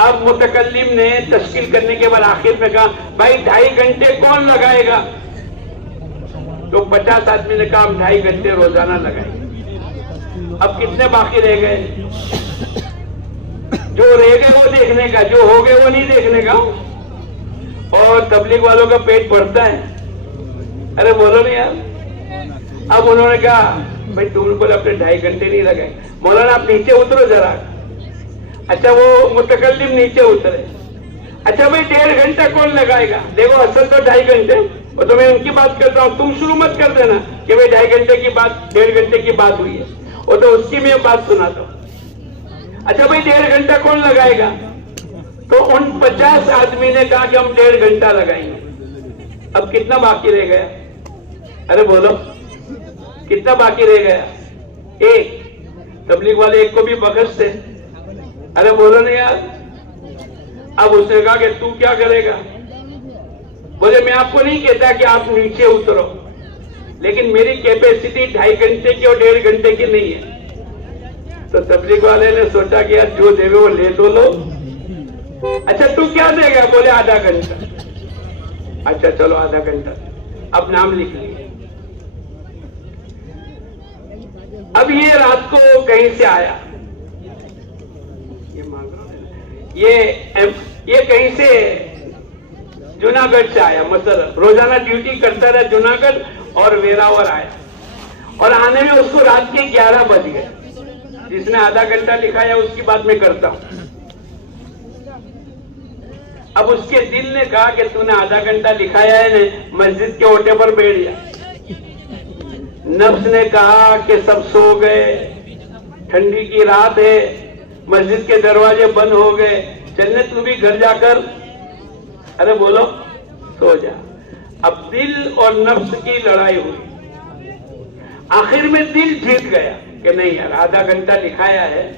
اب متکلم نے تشکیل کرنے کے بعد آخر میں کہا بھائی 2.5 گھنٹے کون لگائے گا؟ تو 50 آدمی نے کہا ہم 2.5 گھنٹے روزانہ لگائیں گے. اب کتنے باقی رہ گئے؟ جو رہ گئے وہ دیکھنے کا, جو ہو گئے وہ نہیں دیکھنے کا. اور تبلیغ والوں کا پیٹ بھرتا ہے. ارے بولو نہیں یار. اب انہوں نے کہا بھائی تم کو اپنے 2.5 گھنٹے نہیں لگائے. مولانا آپ نیچے اترو ذرا. اچھا وہ متکلم نیچے اترے. اچھا بھائی 1.5 گھنٹہ کون لگائے گا؟ دیکھو اصل تو 2.5 گھنٹے, وہ تو میں ان کی بات کرتا ہوں, تم شروع مت کر دینا کہ بھائی 2.5 گھنٹے کی بات 1.5 گھنٹے کی بات ہوئی ہے, وہ تو اس کی میں بات سناتا ہوں. اچھا بھائی 1.5 گھنٹہ کون لگائے گا؟ تو ان 50 آدمی نے کہا کہ ہم 1.5 گھنٹہ لگائیں گے. اب کتنا باقی رہ گیا؟ ارے بولو کتنا باقی رہ گیا؟ 1. تبلیغ والے 1 کو بھی بخشتے. ارے بولو نہیں یار. اب اس نے کہا کہ تو کیا کرے گا؟ بولے میں آپ کو نہیں کہتا کہ آپ نیچے اترو, لیکن میری کیپیسٹی 2.5 گھنٹے کی اور 1.5 گھنٹے کی نہیں ہے. تو تبلیغ والے نے سوچا کہ یار جو دے وہ لے تو لو. اچھا تو کیا دے گا؟ بولے آدھا گھنٹہ. اچھا چلو آدھا گھنٹہ. اب نام لکھ لیے. اب یہ رات کو کہیں سے آیا, یہ کہیں سے جوناگڑھ سے آیا، مثلا روزانہ ڈیوٹی کرتا رہا جوناگڑھ اور ویراور آیا، اور آنے میں اس کو رات کے 11 بج گئے۔ جس نے آدھا گھنٹہ لکھایا اس کی بات میں کرتا ہوں۔ اب اس کے دل نے کہا کہ تو نے آدھا گھنٹہ لکھایا ہے مسجد کے اوٹے پر بیٹھ جا۔ نفس نے کہا کہ سب سو گئے، ٹھنڈی کی رات ہے، مسجد کے دروازے بند ہو گئے، چلنے تو بھی گھر جا کر، ارے بولو، سو جا۔ اب دل اور نفس کی لڑائی ہوئی، آخر میں دل جیت گیا کہ نہیں یار آدھا گھنٹہ لکھایا ہے،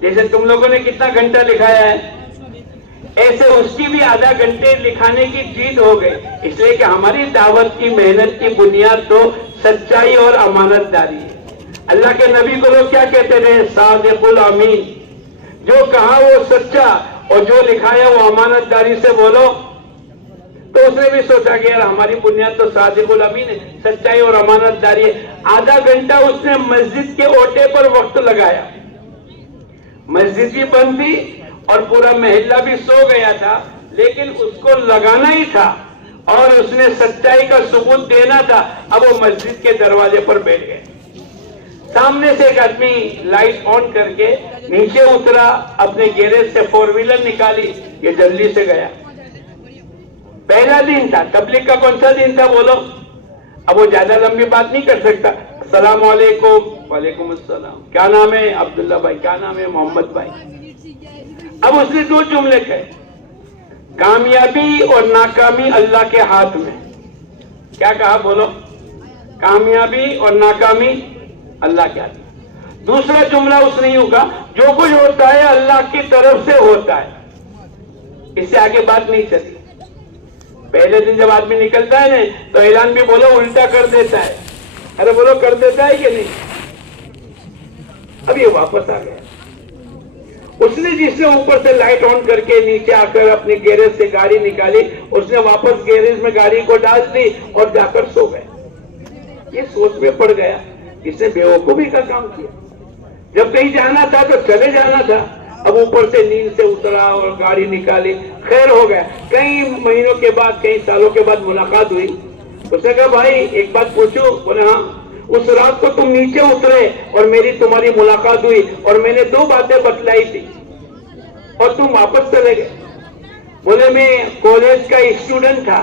جیسے تم لوگوں نے کتنا گھنٹہ لکھایا ہے ایسے اس کی بھی آدھا گھنٹے لکھانے کی جیت ہو گئی۔ اس لیے کہ ہماری دعوت کی محنت کی بنیاد تو سچائی اور امانت داری ہے۔ اللہ کے نبی کو لوگ کیا کہتے رہے؟ صادق الامین، جو کہا وہ سچا اور جو لکھایا وہ امانت داری سے بولو۔ تو اس نے بھی سوچا کہ یار ہماری بنیاد تو صادق الامین ہے، سچائی اور امانت داری ہے۔ آدھا گھنٹہ اس نے مسجد کے اوٹے پر وقت لگایا، مسجد بھی بند تھی اور پورا محلہ بھی سو گیا تھا، لیکن اس کو لگانا ہی تھا اور اس نے سچائی کا ثبوت دینا تھا۔ اب وہ مسجد کے دروازے پر بیٹھ گئے، سامنے سے ایک آدمی لائٹ آن کر کے نیچے اترا، اپنے گیریج سے 4 ویلر نکالی، یہ جلدی سے گیا۔ پہلا دن تھا تبلیغ کا، کون سا دن تھا بولو؟ اب وہ زیادہ لمبی بات نہیں کر سکتا۔ السلام علیکم، وعلیکم السلام، کیا نام ہے؟ عبداللہ بھائی، کیا نام ہے؟ محمد بھائی۔ اب اس نے 2 جملے کہے، کامیابی اور ناکامی اللہ کے ہاتھ میں۔ کیا کہا بولو؟ کامیابی اور ناکامی اللہ کے ہاتھ میں۔ دوسرا جملہ اس نے یوں کہا، جو کچھ ہوتا ہے اللہ کی طرف سے ہوتا ہے، اس سے آگے بات نہیں چلی۔ پہلے دن جب آدمی نکلتا ہے نا تو اعلان بھی بولو الٹا کر دیتا ہے، ارے بولو کر دیتا ہے کہ نہیں؟ اب یہ واپس آ گیا، اس نے جس نے اوپر سے لائٹ آن کر کے نیچے آ کر اپنے گیریج سے گاڑی نکالی، اس نے واپس گیریج میں گاڑی کو ڈال دی اور جا کر سو گیا۔ یہ سوچ میں پڑ گیا، اس نے بیوقوفی کا کام کیا۔ جب کہیں جانا تھا تو چلے جانا تھا، اب اوپر سے نیند سے اترا اور گاڑی نکالی، خیر ہو گیا۔ کئی مہینوں کے بعد، کئی سالوں کے بعد ملاقات ہوئی، اس نے کہا بھائی ایک بات پوچھوں؟ بولے ہاں۔ اس رات کو تم نیچے اترے اور میری تمہاری ملاقات ہوئی اور میں نے 2 باتیں بتلائی تھی اور تم واپس چلے گئے۔ بولے میں کالج کا اسٹوڈنٹ تھا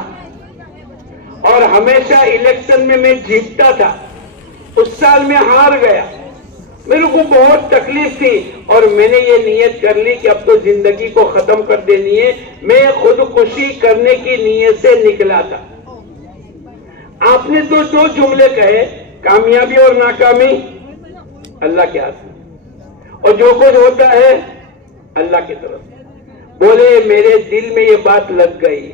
اور ہمیشہ الیکشن میں جیتتا تھا، اس سال میں ہار گیا، میرے کو بہت تکلیف تھی اور میں نے یہ نیت کر لی کہ اب تو زندگی کو ختم کر دینی ہے، میں خودکشی کرنے کی نیت سے نکلا تھا۔ آپ نے تو 2 جملے کہے، کامیابی اور ناکامی اللہ کے ہاتھ میں، اور جو کچھ ہوتا ہے اللہ کی طرف۔ بولے میرے دل میں یہ بات لگ گئی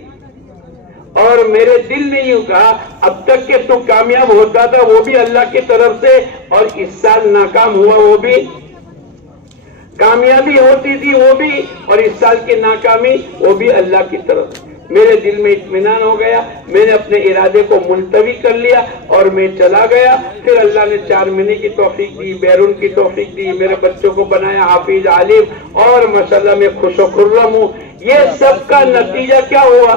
اور میرے دل نے یوں کہا اب تک کہ تو کامیاب ہوتا تھا وہ بھی اللہ کی طرف سے، اور اس سال ناکام ہوا وہ بھی، کامیابی ہوتی تھی وہ بھی اور اس سال کی ناکامی وہ بھی اللہ کی طرف۔ میرے دل میں اطمینان ہو گیا، میں نے اپنے ارادے کو ملتوی کر لیا اور میں چلا گیا۔ پھر اللہ نے 4 مہینے کی توفیق دی، بیرون کی توفیق دی، میرے بچوں کو بنایا حافظ عالم، اور ماشاءاللہ میں خوش و خرم ہوں۔ یہ سب کا نتیجہ کیا ہوا؟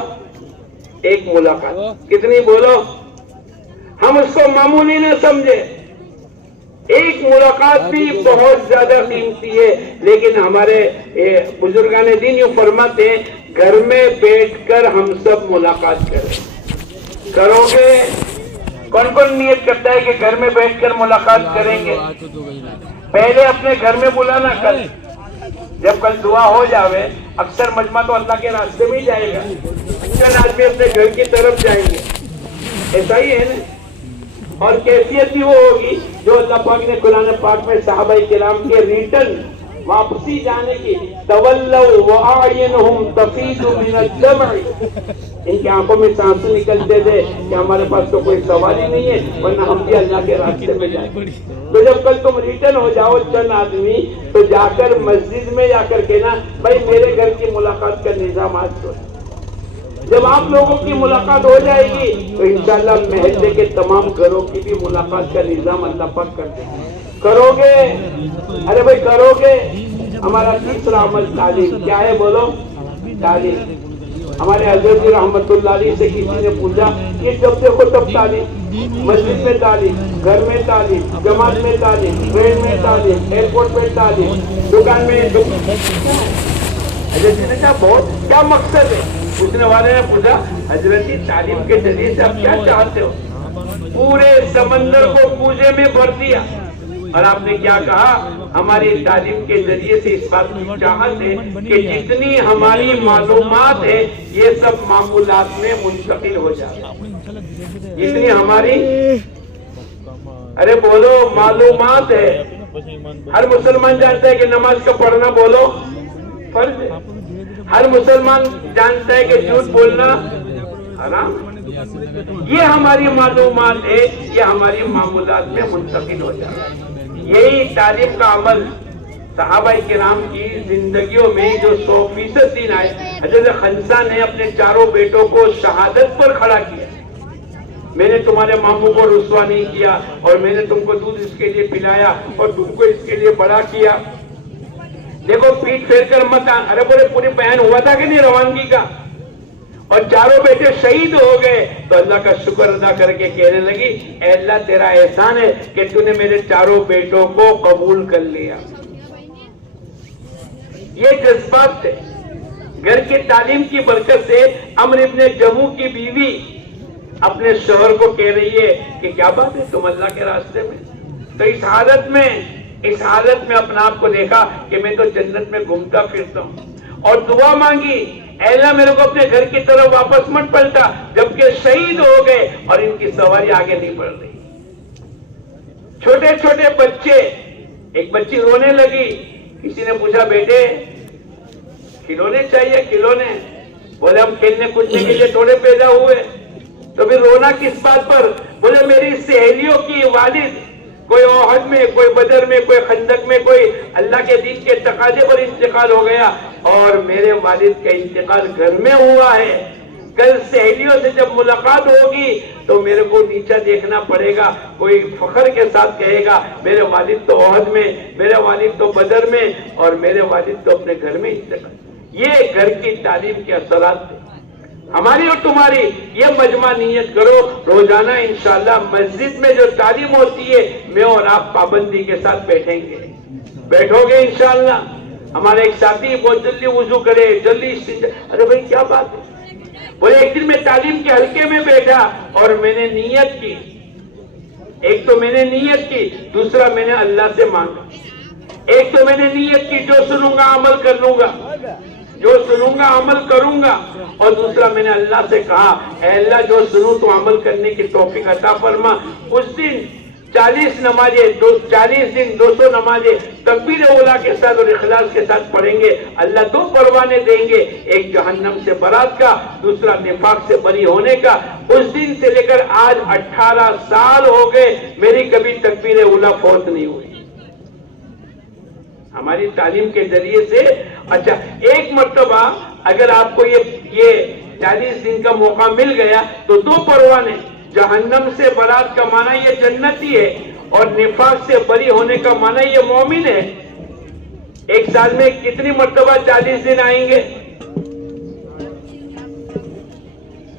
ایک ملاقات۔ کتنی بولو؟ ہم اس کو معمولی نہ سمجھے، ایک ملاقات بھی بہت زیادہ قیمتی ہے، لیکن ہمارے بزرگان دین یوں فرماتے ہیں گھر میں بیٹھ کر ہم سب ملاقات کریں۔ کرو گے؟ کون کون نیت کرتا ہے کہ گھر میں بیٹھ کر ملاقات کریں گے؟ پہلے اپنے گھر میں بلانا، کل جب کل دعا ہو جاوے، اکثر مجمع تو اللہ کے راستے میں ہی جائے گا، اکثر آدمی اپنے گھر کی طرف جائیں گے، ایسا ہی ہے نا؟ اور کیفیت بھی وہ ہوگی جو اللہ پاک نے قرآن پاک میں صحابہ کرام کے ریٹرن واپسی جانے کی، تولوا واعینہم تفیض من الدمع، ان کی آنکھوں میں آنسو نکلتے تھے کہ ہمارے پاس تو کوئی سوال ہی نہیں ہے ورنہ ہم بھی اللہ کے راستے میں جائیں۔ تو جب کل تم ریٹرن ہو جاؤ چند آدمی، تو جا کر مسجد میں جا کر کہنا بھائی میرے گھر کی ملاقات کا نظام آج سوچ۔ جب آپ لوگوں کی ملاقات ہو جائے گی تو انشاءاللہ محلے کے تمام گھروں کی بھی ملاقات کا نظام اللہ پاک کر دے گا۔ کرو گے؟ ارے بھائی کرو گے؟ ہمارا تیسرا عمل تعلیم. کیا ہے بولو؟ تعلیم. ہمارے حضرت رحمت اللہ علیہ سے کسی نے پوچھا کہ جب دیکھو تب تعلیم، مسجد میں تعلیم، گھر میں تعلیم، جماعت میں تعلیم، ٹرین میں تعلیم، ایئرپورٹ میں تعلیم، دکان میں. حضرت نے کہا بہت کیا مقصد ہے؟ پوچھنے والے نے پوچھا حضرت تعلیم کے ذریعے سے آپ کیا چاہتے ہو؟ پورے سمندر کو پوجے میں بھر دیا. اور آپ نے کیا کہا؟ ہماری تعلیم کے ذریعے سے اس بات کی چاہت ہے کہ جتنی ہماری معلومات ہے یہ سب معمولات میں منتقل ہو جائے. جتنی ہماری ارے بولو معلومات ہے. ہر مسلمان جانتا ہے کہ نماز کا پڑھنا بولو فرض ہے. ہر مسلمان جانتا ہے کہ جھوٹ بولنا حرام. یہ ہماری معلومات ہے، یہ ہماری معمولات میں منتقل ہو جائے. یہی تعلیم کا عمل صحابہ کرام کی زندگیوں میں جو 100% دین آئے. حضرت خنسا نے اپنے چاروں بیٹوں کو شہادت پر کھڑا کیا. میں نے تمہارے ماموں کو رسوا نہیں کیا، اور میں نے تم کو دودھ اس کے لیے پلایا اور تم کو اس کے لیے بڑا کیا. دیکھو پیٹ پھیر کر مت آن. ارے بولے پورے بیان ہوا تھا کہ نہیں روانگی کا؟ اور چاروں بیٹے شہید ہو گئے تو اللہ کا شکر ادا کر کے کہنے لگی اے اللہ تیرا احسان ہے کہ تو نے میرے چاروں بیٹوں کو قبول کر لیا. یہ جذبات تھے. گھر کی تعلیم کی برکت سے عمرو ابن جموح کی بیوی اپنے شوہر کو کہہ رہی ہے کہ کیا بات ہے تم اللہ کے راستے میں. تو اس حالت میں اپنا آپ کو دیکھا کہ میں تو جنت میں گھومتا پھرتا ہوں، اور دعا مانگی اے اللہ میرے کو اپنے گھر کی طرف واپس مت پلٹا. جبکہ شہید ہو گئے اور ان کی سواری آگے نہیں بڑھ رہی. چھوٹے چھوٹے بچے، ایک بچی رونے لگی. کسی نے پوچھا بیٹے کھلونے چاہیے؟ کھلونے؟ بولے ہم کھیلنے کودنے کے لیے تھوڑے پیدا ہوئے. تو پھر رونا کس بات پر؟ بولے میری سہیلیوں کی والد کوئی احد میں، کوئی بدر میں، کوئی خندق میں، کوئی اللہ کے دین کے تقاضے پر انتقال ہو گیا، اور میرے والد کا انتقال گھر میں ہوا ہے. کل سہیلیوں سے جب ملاقات ہوگی تو میرے کو نیچا دیکھنا پڑے گا. کوئی فخر کے ساتھ کہے گا میرے والد تو احد میں، میرے والد تو بدر میں، اور میرے والد تو اپنے گھر میں انتقال. یہ گھر کی تعلیم کے اثرات تھے ہماری اور تمہاری. یہ مجمع نیت کرو روزانہ انشاءاللہ مسجد میں جو تعلیم ہوتی ہے میں اور آپ پابندی کے ساتھ بیٹھیں گے. بیٹھو گے انشاءاللہ. ہمارے ایک ساتھی بہت جلدی وضو کرے، جلدی استنجا. ارے بھائی کیا بات ہے؟ بولے ایک دن میں تعلیم کے حلقے میں بیٹھا اور میں نے نیت کی. ایک تو میں نے نیت کی، دوسرا میں نے اللہ سے مانگا. ایک تو میں نے نیت کی جو سنوں گا عمل کر لوں گا، جو سنوں گا عمل کروں گا، اور دوسرا میں نے اللہ سے کہا اے اللہ جو سنوں تو عمل کرنے کی توفیق عطا فرما. اس دن 40 نمازیں 40 دن 200 نمازیں تکبیر اولا کے ساتھ اور اخلاص کے ساتھ پڑھیں گے. اللہ 2 پروانے دیں گے، ایک جہنم سے برات کا، دوسرا نفاق سے بری ہونے کا. اس دن سے لے کر آج 18 سال ہو گئے میری کبھی تکبیر اولا فوت نہیں ہوئی. ہماری تعلیم کے ذریعے سے. اچھا ایک مرتبہ اگر آپ کو یہ 40 دن کا موقع مل گیا تو 2 پروانے. جہنم سے برات کا معنی یہ جنتی ہے، اور نفاق سے بری ہونے کا معنی یہ مومن ہے. ایک سال میں کتنی مرتبہ 40 دن آئیں گے؟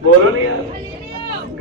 بولو نہیں یار،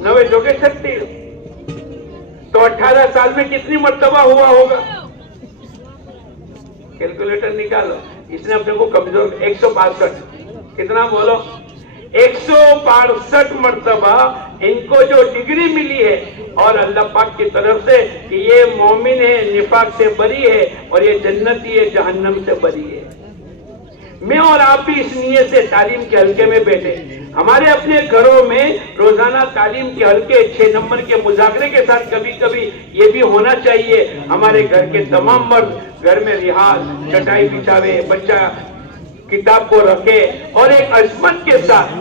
9 جو کے 36 تو 18 سال میں کتنی مرتبہ ہوا ہوگا؟ کیلکولیٹر نکالو. اس نے اپنے کو کمزور 162 کتنا بولو 162 مرتبہ ان کو جو ڈگری ملی ہے، اور اللہ پاک کی طرف سے کہ یہ مومن ہے، نفاق سے بری ہے، اور یہ جنتی ہے، جہنم سے بری ہے. میں اور آپ بھی اس نیت سے تعلیم کے حلقے میں بیٹھے. ہمارے اپنے گھروں میں روزانہ تعلیم کے حلقے 6 نمبر کے مذاکرے کے ساتھ کبھی کبھی یہ بھی ہونا چاہیے. ہمارے گھر کے تمام مرد گھر میں رحال چٹائی بچھاوے، بچہ کتاب کو رکھے، اور ایک عظمت کے ساتھ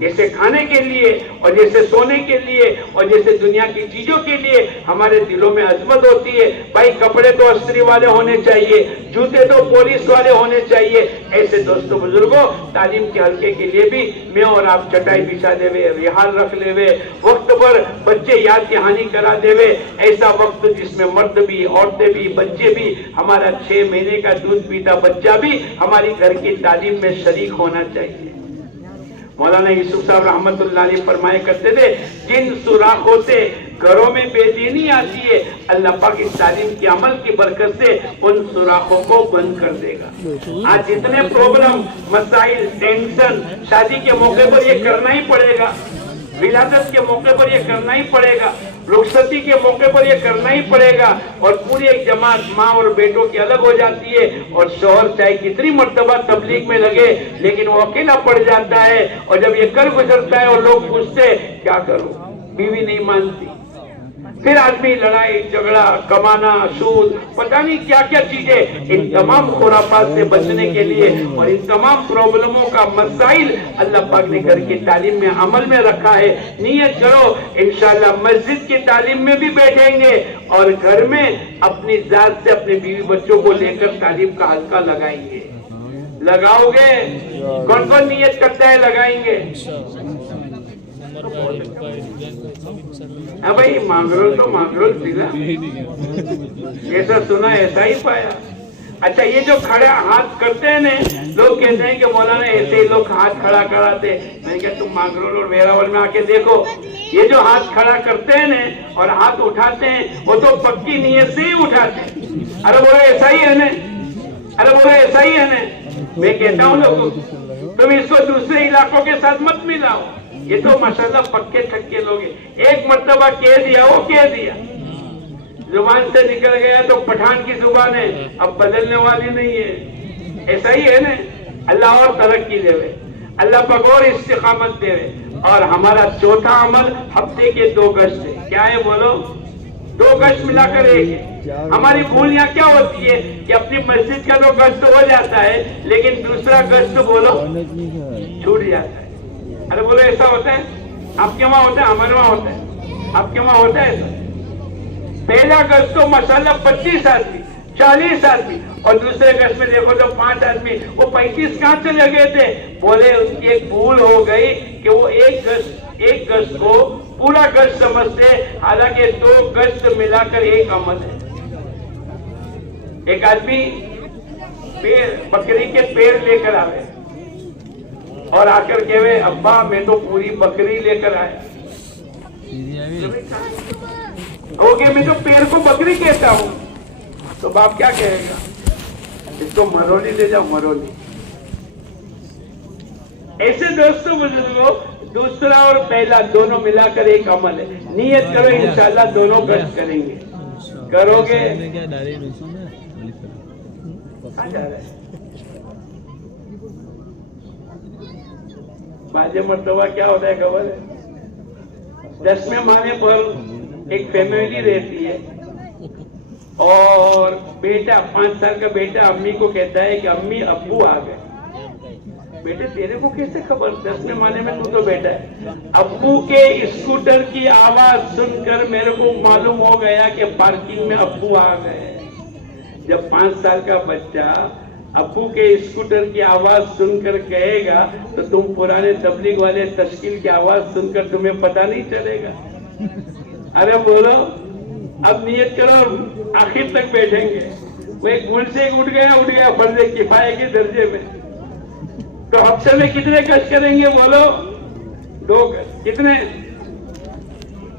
جیسے کھانے کے لیے اور جیسے سونے کے لیے اور جیسے دنیا کی چیزوں کے لیے ہمارے دلوں میں عظمت ہوتی ہے، بھائی کپڑے تو استری والے ہونے چاہیے، جوتے تو پولیس والے ہونے چاہیے، ایسے دوستوں بزرگوں تعلیم کے حلقے کے لیے بھی میں اور آپ چٹائی بچھا دے وے، رحال رکھ لے وے، وقت پر بچے یاد دہانی کرا دے وے، ایسا وقت جس میں مرد بھی، عورتیں بھی، بچے بھی، ہمارا 6 مہینے کا دودھ پیتا بچہ بھی ہماری گھر کی تعلیم میں شریک ہونا چاہیے۔ مولانا یوسف صاحب رحمت اللہ علیہ فرمایا کرتے تھے، جن سوراخوں سے گھروں میں بے دینی آتی ہے، اللہ پاک اس تعلیم کے عمل کی برکت سے ان سوراخوں کو بند کر دے گا۔ آج جتنے پرابلم، مسائل، ٹینشن، شادی کے موقع پر یہ کرنا ہی پڑے گا، ولادت کے موقع پر یہ کرنا ہی پڑے گا، رخصتی کے موقع پر یہ کرنا ہی پڑے گا، اور پوری ایک جماعت ماں اور بیٹوں کی الگ ہو جاتی ہے، اور شوہر چاہے کتنی مرتبہ تبلیغ میں لگے لیکن وہ اکیلا پڑ جاتا ہے، اور جب یہ کر گزرتا ہے اور لوگ پوچھتے کیا کروں، بیوی نہیں مانتی، پھر آدمی لڑائی جھگڑا، کمانا، سود، پتہ نہیں کیا کیا چیزیں، ان تمام خرافات سے بچنے کے لیے اور ان تمام پرابلموں کا مسائل اللہ پاک نے گھر کی تعلیم میں عمل میں رکھا ہے۔ نیت کرو انشاءاللہ مسجد کی تعلیم میں بھی بیٹھیں گے اور گھر میں اپنی ذات سے اپنے بیوی بچوں کو لے کر تعلیم کا حلقہ لگائیں گے۔ لگاؤ گے؟ کون کون نیت کرتا ہے لگائیں گے؟ ہاں بھائی مانگرول تو مانگرول تھی نا، جیسا سنا ایسا ہی پایا۔ اچھا یہ جو کھڑے ہاتھ کرتے ہیں نا، لوگ کہتے ہیں کہ مولانا ایسے ہی لوگ ہاتھ کھڑا کراتے، میں نے کہا تم مانگرول اور ویراول میں آ کے دیکھو، یہ جو ہاتھ کھڑا کرتے ہیں نا اور ہاتھ اٹھاتے ہیں وہ تو پکی نیت سے ہی اٹھاتے ہیں۔ ارے بولے ایسا ہی ہے نا، ارے بولے ایسا ہی ہے نا۔ میں کہتا ہوں لوگوں تم اس کو دوسرے علاقوں کے ساتھ مت ملاؤ، یہ تو ماشاءاللہ پکے تھکے لوگ ہیں، ایک مرتبہ کہہ دیا وہ کہہ دیا، زبان سے نکل گیا تو پٹھان کی زبان ہے، اب بدلنے والی نہیں ہے، ایسا ہی ہے نا۔ اللہ اور ترقی دے وے، اللہ پاک اور استقامت دے وے۔ اور ہمارا چوتھا عمل ہفتے کے 2 گشت ہے، کیا ہے بولو؟ 2 گشت ملا کر ایک ہے۔ ہماری بھول یہاں کیا ہوتی ہے کہ اپنی مسجد کا تو گشت ہو جاتا ہے لیکن دوسرا گشت بولو چھوٹ جاتا ہے۔ ارے بولو ایسا ہوتا ہے؟ آپ کے وہاں ہوتا ہے؟ ہمارے وہاں ہوتا ہے؟ آپ کے وہاں ہوتا ہے ایسا؟ پہلا گشت تو ماشاءاللہ 25 آدمی 40 آدمی، اور دوسرے گشت میں دیکھو تو 5 آدمی، وہ 35 کہاں سے لگے تھے؟ بولے ان کی ایک بھول ہو گئی کہ وہ ایک گشت کو پورا گشت سمجھتے، حالانکہ 2 گشت ملا کر ایک عمل ہے۔ ایک آدمی بکری کے پیر لے کر آئے اور آ کر کہے ابا میں تو پوری بکری لے کر آیا، کہ میں تو پیر کو بکری کہتا ہوں، تو باپ کیا کہے گا؟ اس کو مرولی لے جاؤ، مرولی۔ ایسے دوستوں بزرگوں دوسرا اور پہلا دونوں ملا کر ایک عمل ہے۔ نیت کرو انشاءاللہ دونوں گشت کریں گے، کرو گے؟ بعض مرتبہ کیا ہوتا ہے خبر ہے؟ 10ویں مانے پر ایک فیملی رہتی ہے اور بیٹا 5 سال کا بیٹا امی کو کہتا ہے کہ امی ابو آ گئے۔ بیٹے تیرے کو کیسے خبر؟ 10ویں مانے میں تو بیٹا ہے۔ ابو کے اسکوٹر کی آواز سن کر میرے کو معلوم ہو گیا کہ پارکنگ میں ابو آ گئے۔ جب 5 سال کا بچہ ابو کے اسکوٹر کی آواز سن کر کہے گا تو تم پرانے تبلیغ والے تشکیل کی آواز سن کر تمہیں پتہ نہیں چلے گا؟ ارے بولو، اب نیت کرو آخر تک بیٹھیں گے۔ وہ ایک بھول سے اٹھ گیا فرض کفایہ کے درجے میں، تو ہفتے میں کتنے گشت کریں گے بولو؟ 2 گشت۔ کتنے؟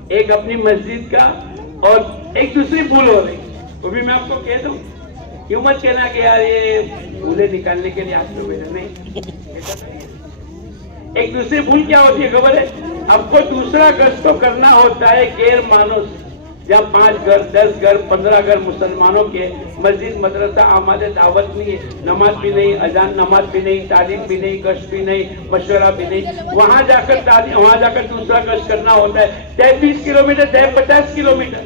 ایک اپنی مسجد کا اور ایک دوسری بھول ہو رہی، وہ بھی میں آپ کو کہہ دوں، کیوں مت کہنا کہ یار یہ بھولے نکالنے کے لیے آپ کو بیٹھا نہیں۔ ایک دوسری بھول کیا ہوتی ہے خبر ہے؟ اب کو دوسرا گشت تو کرنا ہوتا ہے غیر مانو سے، جب 5 گھر 10 گھر 15 گھر مسلمانوں کے مسجد مدرسہ آماد دعوت نہیں ہے، نماز بھی نہیں، اذان نماز بھی نہیں، تعلیم بھی نہیں، گشت بھی نہیں، مشورہ بھی نہیں، وہاں جا کر دوسرا گشت کرنا ہوتا ہے، چاہے 20 کلومیٹر چاہے 50 کلومیٹر۔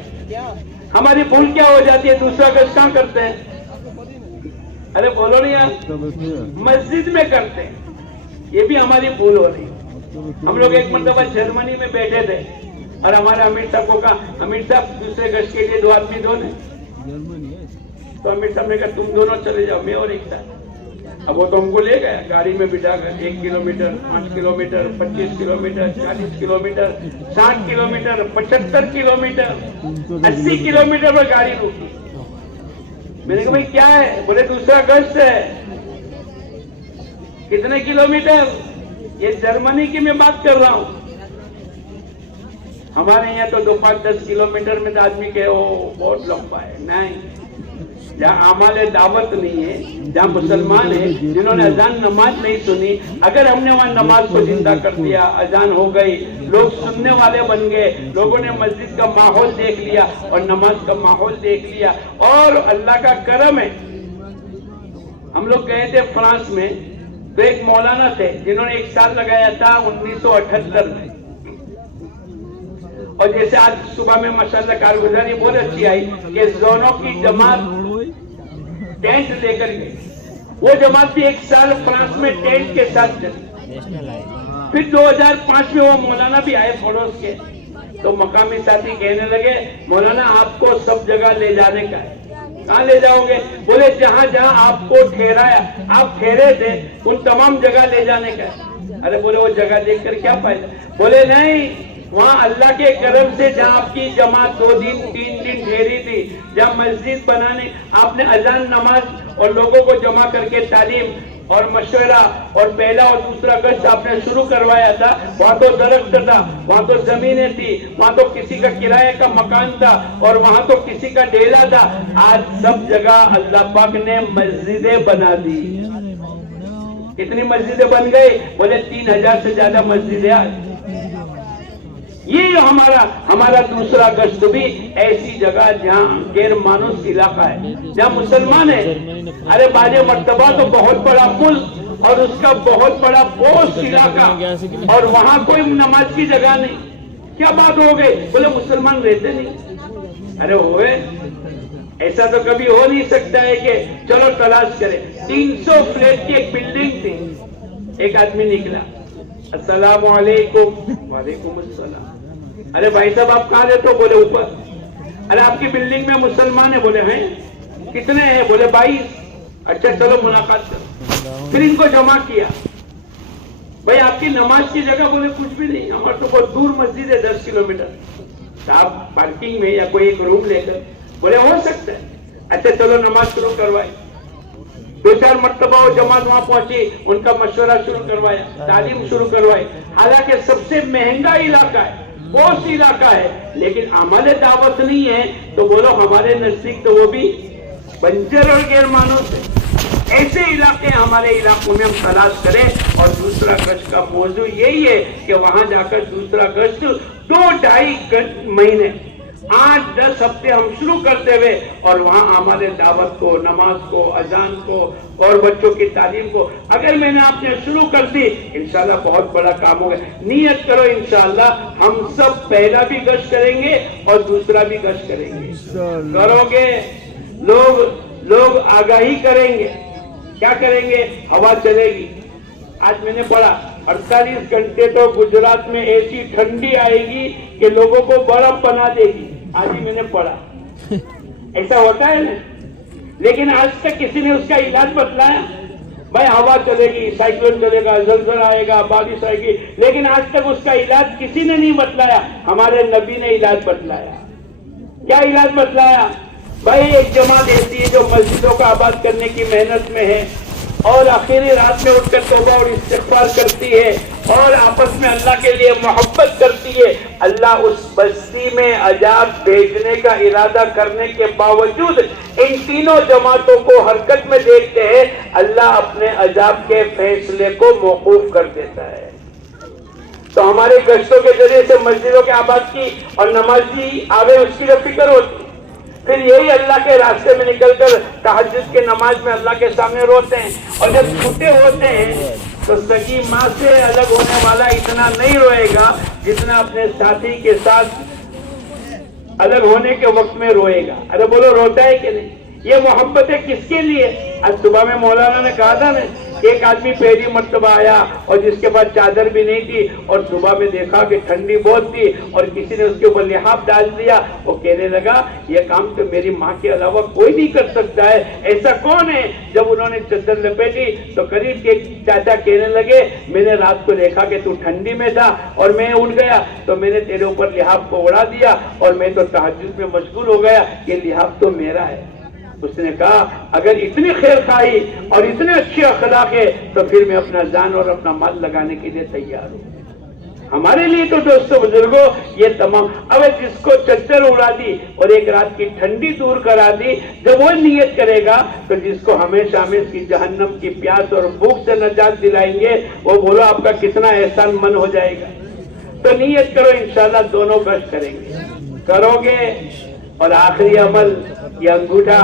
ہماری بھول کیا ہو جاتی ہے؟ دوسرا گشت کہاں کرتے ہیں؟ ارے بولو نہیں یار، مسجد میں کرتے ہیں، یہ بھی ہماری بھول ہو رہی ہے۔ ہم لوگ ایک مرتبہ جرمنی میں بیٹھے تھے اور ہمارے امیر صاحب کو کہا امیر صاحب دوسرے گشت کے لیے 2 آدمی دو نے، تو امیر صاحب نے کہا تم دونوں چلے جاؤ، میں اور ایک ساتھ۔ اب وہ تو ہم کو لے گیا گاڑی میں بٹھا کر 1 kilometre 5 kilometre 25 kilometre 40 kilometre 60 kilometre 75 kilometre 80 kilometre پر گاڑی روکی۔ میں نے کہا بھائی کیا ہے؟ بولے دوسرا گشت ہے۔ کتنے کلومیٹر؟ یہ جرمنی کی میں بات کر رہا ہوں۔ ہمارے یہاں تو 2 5 10 کلومیٹر میں تو آدمی کہ وہ بہت لمبا ہے۔ نہیں، جہاں اعمال دعوت نہیں ہے، جہاں مسلمان ہیں جنہوں نے اذان نماز نہیں سنی، اگر ہم نے وہاں نماز کو زندہ کر دیا، اذان ہو گئی، لوگ سننے والے بن گئے، لوگوں نے مسجد کا ماحول دیکھ لیا اور نماز کا ماحول دیکھ لیا، اور اللہ کا کرم ہے۔ ہم لوگ گئے تھے فرانس میں، تو ایک مولانا تھے جنہوں نے 1 سال لگایا تھا 1978 میں، اور جیسے آج صبح میں ماشاءاللہ کارگزاری بہت اچھی آئی کہ زونوں کی جماعت ٹینٹ لے کر گئی، وہ جماعت بھی 1 سال فرانس میں ٹینٹ کے ساتھ چلی۔ پھر 2005 میں وہ مولانا بھی آئے پڑوس کے، تو مقامی ساتھی کہنے لگے مولانا آپ کو سب جگہ لے جانے کا ہے۔ کہاں لے جاؤ گے؟ بولے جہاں جہاں آپ کو ٹھہرایا، آپ ٹھہرے تھے، ان تمام جگہ لے جانے کا ہے۔ ارے بولے وہ جگہ دیکھ کر کیا فائدہ؟ بولے نہیں، وہاں اللہ کے کرم سے جہاں آپ کی جماعت 2 دن 3 دن ٹھہری تھی، جہاں مسجد بنانے آپ نے اذان نماز اور لوگوں کو جمع کر کے تعلیم اور مشورہ اور پہلا اور دوسرا گشت آپ نے شروع کروایا تھا، وہاں تو درخت تھا، وہاں تو زمینیں تھی، وہاں تو کسی کا کرایہ کا مکان تھا، اور وہاں تو کسی کا ڈیلا تھا۔ آج سب جگہ اللہ پاک نے مسجدیں بنا دی۔ کتنی مسجدیں بن گئی؟ بولے 3000 سے زیادہ مسجدیں آج۔ یہ ہمارا دوسرا گشت بھی ایسی جگہ جہاں غیر مانوس علاقہ ہے، جہاں مسلمان ہے۔ ارے باج مرتبہ تو بہت بڑا ملک اور اس کا بہت بڑا پوسٹ علاقہ، اور وہاں کوئی نماز کی جگہ نہیں، کیا بات ہو گئی؟ بولے مسلمان رہتے نہیں۔ ارے ہوئے ایسا تو کبھی ہو نہیں سکتا ہے کہ چلو تلاش کریں۔ 300 فلیٹ کی ایک بلڈنگ تھی، ایک آدمی نکلا، السلام علیکم۔ وعلیکم السلام۔ ارے بھائی صاحب آپ کہاں رہتے ہو؟ بولے اوپر۔ ارے آپ کی بلڈنگ میں مسلمان ہیں؟ بولے ہیں۔ کتنے ہیں؟ بولے 22۔ اچھا چلو ملاقات کرو۔ پھر ان کو جمع کیا، بھائی آپ کی نماز کی جگہ؟ بولے کچھ بھی نہیں، ہمارا تو بہت دور مسجد ہے 10 کلومیٹر۔ آپ پارکنگ میں یا کوئی ایک روم لے کر؟ بولے ہو سکتا ہے۔ اچھا چلو نماز شروع کروائے۔ 2-4 مرتبہ وہ جماعت وہاں پہنچی، ان کا مشورہ شروع کروایا، تعلیم شروع کروائی۔ حالانکہ سب سے مہنگا علاقہ ہے، پوسٹ علاقہ ہے، لیکن عمل دعوت نہیں ہے، تو بولو ہمارے نزدیک تو وہ بھی بنجر اور غیر مانوس ہے۔ ایسے علاقے ہمارے علاقوں میں ہم تلاش کریں۔ اور دوسرا گشت کا موضوع یہی ہے کہ وہاں جا کر دوسرا گشت 2-2.5 مہینے 8-10 ہفتے ہم شروع کرتے ہوئے، اور وہاں ہمارے دعوت کو، نماز کو، اذان کو اور بچوں کی تعلیم کو اگر میں نے آپ نے شروع کر دی، انشاءاللہ بہت بڑا کام ہوگا۔ نیت کرو انشاءاللہ ہم سب پہلا بھی گشت کریں گے اور دوسرا بھی گشت کریں گے۔ کرو گے، لوگ آگاہی کریں گے۔ کیا کریں گے؟ ہوا چلے گی۔ آج میں نے پڑھا 48 گھنٹے تو گجرات میں ایسی ٹھنڈی آئے گی کہ لوگوں کو برف بنا دے گی۔ آج ہی میں نے پڑھا، ایسا ہوتا ہے نا، لیکن آج تک کسی نے اس کا علاج بتلایا؟ بھائی ہوا چلے گی، سائیکلون چلے گا، زلزلہ آئے گا، بارش آئے گی، لیکن آج تک اس کا علاج کسی نے نہیں بتلایا۔ ہمارے نبی نے علاج بتلایا۔ کیا علاج بتلایا؟ بھائی ایک جماعت ایسی ہے جو مسجدوں کا آباد کرنے کی محنت میں ہے، اور آخری رات میں اٹھ کر توبہ اور استغفار کرتی ہے، اور آپس میں اللہ کے لیے محبت کرتی ہے۔ اللہ اس بستی میں عذاب بھیجنے کا ارادہ کرنے کے باوجود ان تینوں جماعتوں کو حرکت میں دیکھتے ہیں، اللہ اپنے عذاب کے فیصلے کو موقوف کر دیتا ہے۔ تو ہمارے گشتوں کے ذریعے سے مسجدوں کے آباد کی اور نمازی آوے اس کی فکر ہوتی، پھر یہی اللہ کے راستے میں نکل کر تہجد کے نماز میں اللہ کے سامنے روتے ہیں، اور جب چھوٹے ہوتے ہیں تو سگی ماں سے الگ ہونے والا اتنا نہیں روئے گا جتنا اپنے ساتھی کے ساتھ الگ ہونے کے وقت میں روئے گا۔ ارے بولو روتا ہے کہ نہیں؟ یہ محبت ہے کس کے لیے؟ آج صبح میں مولانا نے کہا تھا نا ایک آدمی پہلی مرتبہ آیا اور جس کے پاس چادر بھی نہیں تھی اور صبح میں دیکھا کہ ٹھنڈی بہت تھی اور کسی نے اس کے اوپر لحاف ڈال دیا. وہ کہنے لگا یہ کام تو میری ماں کے علاوہ کوئی نہیں کر سکتا ہے, ایسا کون ہے؟ جب انہوں نے چادر لپیٹی تو قریب کے چاچا کہنے لگے میں نے رات کو دیکھا کہ تو ٹھنڈی میں تھا اور میں اٹھ گیا تو میں نے تیرے اوپر لحاف کو اڑا دیا اور میں تو تہجد میں مشغول ہو گیا, یہ لحاف تو میرا ہے. اس نے کہا اگر اتنی خیر خواہی اور اتنے اچھے اخلاق ہے تو پھر میں اپنا جان اور اپنا مال لگانے کے لیے تیار ہوں. ہمارے لیے تو دوستو بزرگوں یہ تمام. اب جس کو چادر اڑا دی اور ایک رات کی ٹھنڈی دور کرا دی, جب وہ نیت کرے گا تو جس کو ہمیشہ ہمیشہ کی جہنم کی پیاس اور بھوک سے نجات دلائیں گے وہ بولو آپ کا کتنا احسان من ہو جائے گا. تو نیت کرو, انشاءاللہ دونوں کش کریں گے, کرو گے. اور آخری عمل یہ انگوٹھا,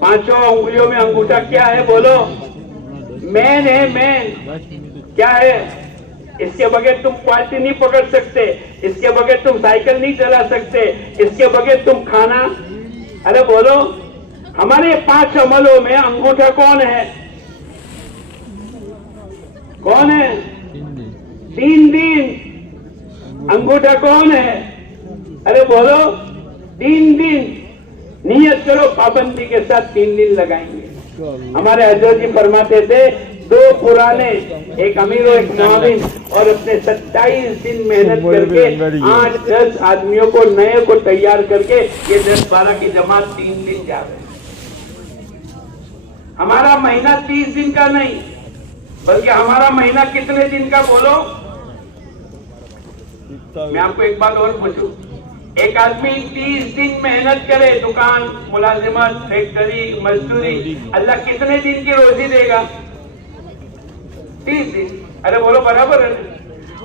5 انگلیوں میں انگوٹھا کیا ہے بولو؟ مین ہے, مین کیا ہے؟ اس کے بغیر تم پالٹی نہیں پکڑ سکتے, اس کے بغیر تم سائیکل نہیں چلا سکتے, اس کے بغیر تم کھانا. ارے بولو ہمارے 5 عملوں میں انگوٹھا کون ہے؟ کون ہے؟ 3 دن. انگوٹھا کون ہے؟ ارے بولو 3 دن. نیت کرو پابندی کے ساتھ 3 دن لگائیں گے. ہمارے حضرت جی فرماتے تھے 2 پرانے, ایک امیر و ایک معاون, اور اپنے 27 دن محنت کر کے 8-10 آدمیوں کو نئے کو تیار کر کے یہ 10-12 کی جماعت 3 دن جا رہے. ہمارا مہینہ 30 دن کا نہیں بلکہ ہمارا مہینہ کتنے دن کا بولو؟ میں آپ کو ایک بات اور پوچھوں, ایک آدمی 30 دن محنت کرے, دکان, ملازمت, فیکٹری, مزدوری, اللہ کتنے دن کی روزی دے گا؟ 30 دن. ارے بولو برابر ہے.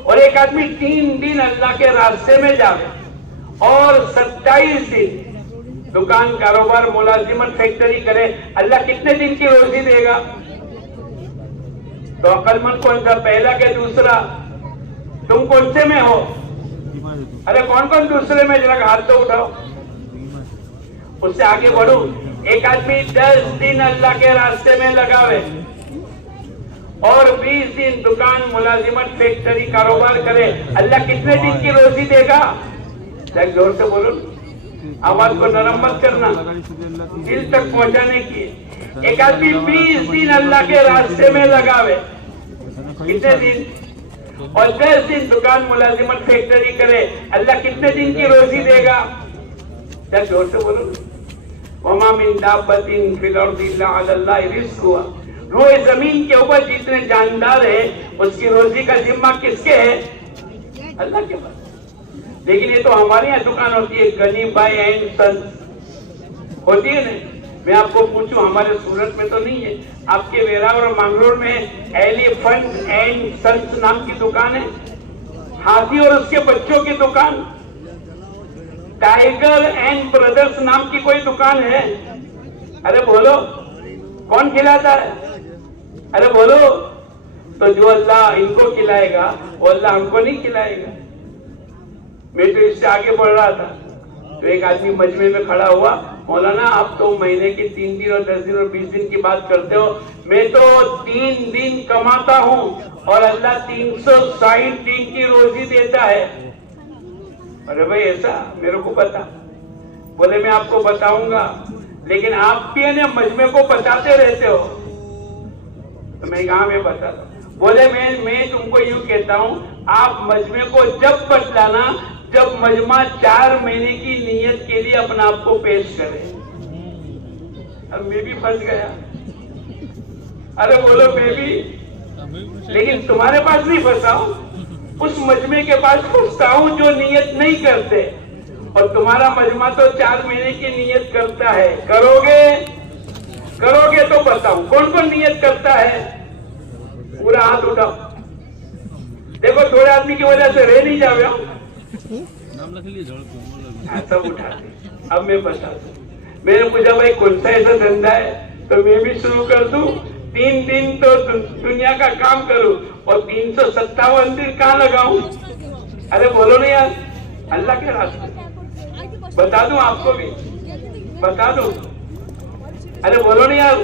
اور ایک آدمی 3 دن اللہ کے راستے میں جاوے اور 27 دن دکان, کاروبار, ملازمت, فیکٹری کرے, اللہ کتنے دن کی روزی دے گا؟ تو عقل مند کون سا, پہلا کہ دوسرا؟ تم کون سے میں ہو؟ ارے کون کون دوسرے میں؟ ذرا ہاتھ تو اٹھاؤ. اس سے آگے بڑھو. ایک آدمی 10 دن اللہ کے راستے میں لگاوے اور 20 دن دکان, ملازمت, فیکٹری, کاروبار کرے, اللہ کتنے دن کی روزی دے گا؟ زور سے بولو, آواز کو نرم مت کرنا, دل تک پہنچانے کی. ایک آدمی 20 دن اللہ کے راستے میں لگاوے, کتنے دن؟ اور 10 دن دکان, ملازمت, فیکٹری کرے, اللہ کتنے دن کی روزی دے گا؟ زور سے بولو. وَمَا مِن دَابَّةٍ فِي الْأَرْضِ إِلَّا عَلَى اللَّهِ رِزْقُهَا. روئے زمین کے اوپر جتنے جاندار ہیں اس کی روزی کا ذمہ کس کے ہے؟ اللہ کے پاس. لیکن یہ تو ہمارے یہاں دکان ہوتی ہے, غنی بھائی اینڈ سنس ہوتی ہے نا. میں آپ کو پوچھوں, ہمارے سورت میں تو نہیں ہے, آپ کے ویراور اور منگلور میں ایلیفنٹ اینڈ سنس نام کی دکان ہے, ہاتھی اور اس کے بچوں کی دکان, ٹائیگر اینڈ بردرز نام کی کوئی دکان ہے؟ ارے بولو کون کھلاتا ہے؟ ارے بولو. تو جو اللہ ان کو کھلائے گا وہ اللہ ہم کو نہیں کھلائے گا. میں تو اس سے آگے بڑھ رہا تھا تو ایک آدمی مجمع میں کھڑا ہوا, مولانا آپ تو مہینے کے 3 دن اور 10 دن اور 20 دن کی بات کرتے ہو, میں تو 3 دن کماتا ہوں اور اللہ 360 دن کی روزی دیتا ہے. ارے بھائی ایسا میرے کو پتا. بولے میں آپ کو بتاؤں گا لیکن آپ بھی مجمع کو بتاتے رہتے ہو. تو میں کہاں میں بتاتا ہوں. بولے میں تم کو یوں کہتا ہوں, آپ مجمع کو جب بتلانا جب مجمع 4 مہینے کی نیت کے لیے اپنا آپ کو پیش کرے. اب میں بھی پھنس گیا. ارے بولو میں بھی, لیکن تمہارے پاس نہیں پھنسا ہوں, اس مجمع کے پاس پھنستا ہوں جو نیت نہیں کرتے. اور تمہارا مجمع تو 4 مہینے کی نیت کرتا ہے. کرو گے تو بتاؤں کون کون نیت کرتا ہے؟ پورا ہاتھ اٹھاؤ. دیکھو تھوڑے آدمی کی وجہ سے رہ نہیں جاؤ. سب اٹھاتے. اب میں بتا دوں, میں نے پوچھا بھائی کون سا ایسا دھندا ہے تو میں بھی شروع کر دوں. 3 دن تو دنیا کا کام کروں اور 357 دن کہاں لگاؤں؟ ارے بولو نا یار, اللہ کے راستے بتا دوں, آپ کو بھی بتا دوں. ارے بولو نا یار,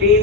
3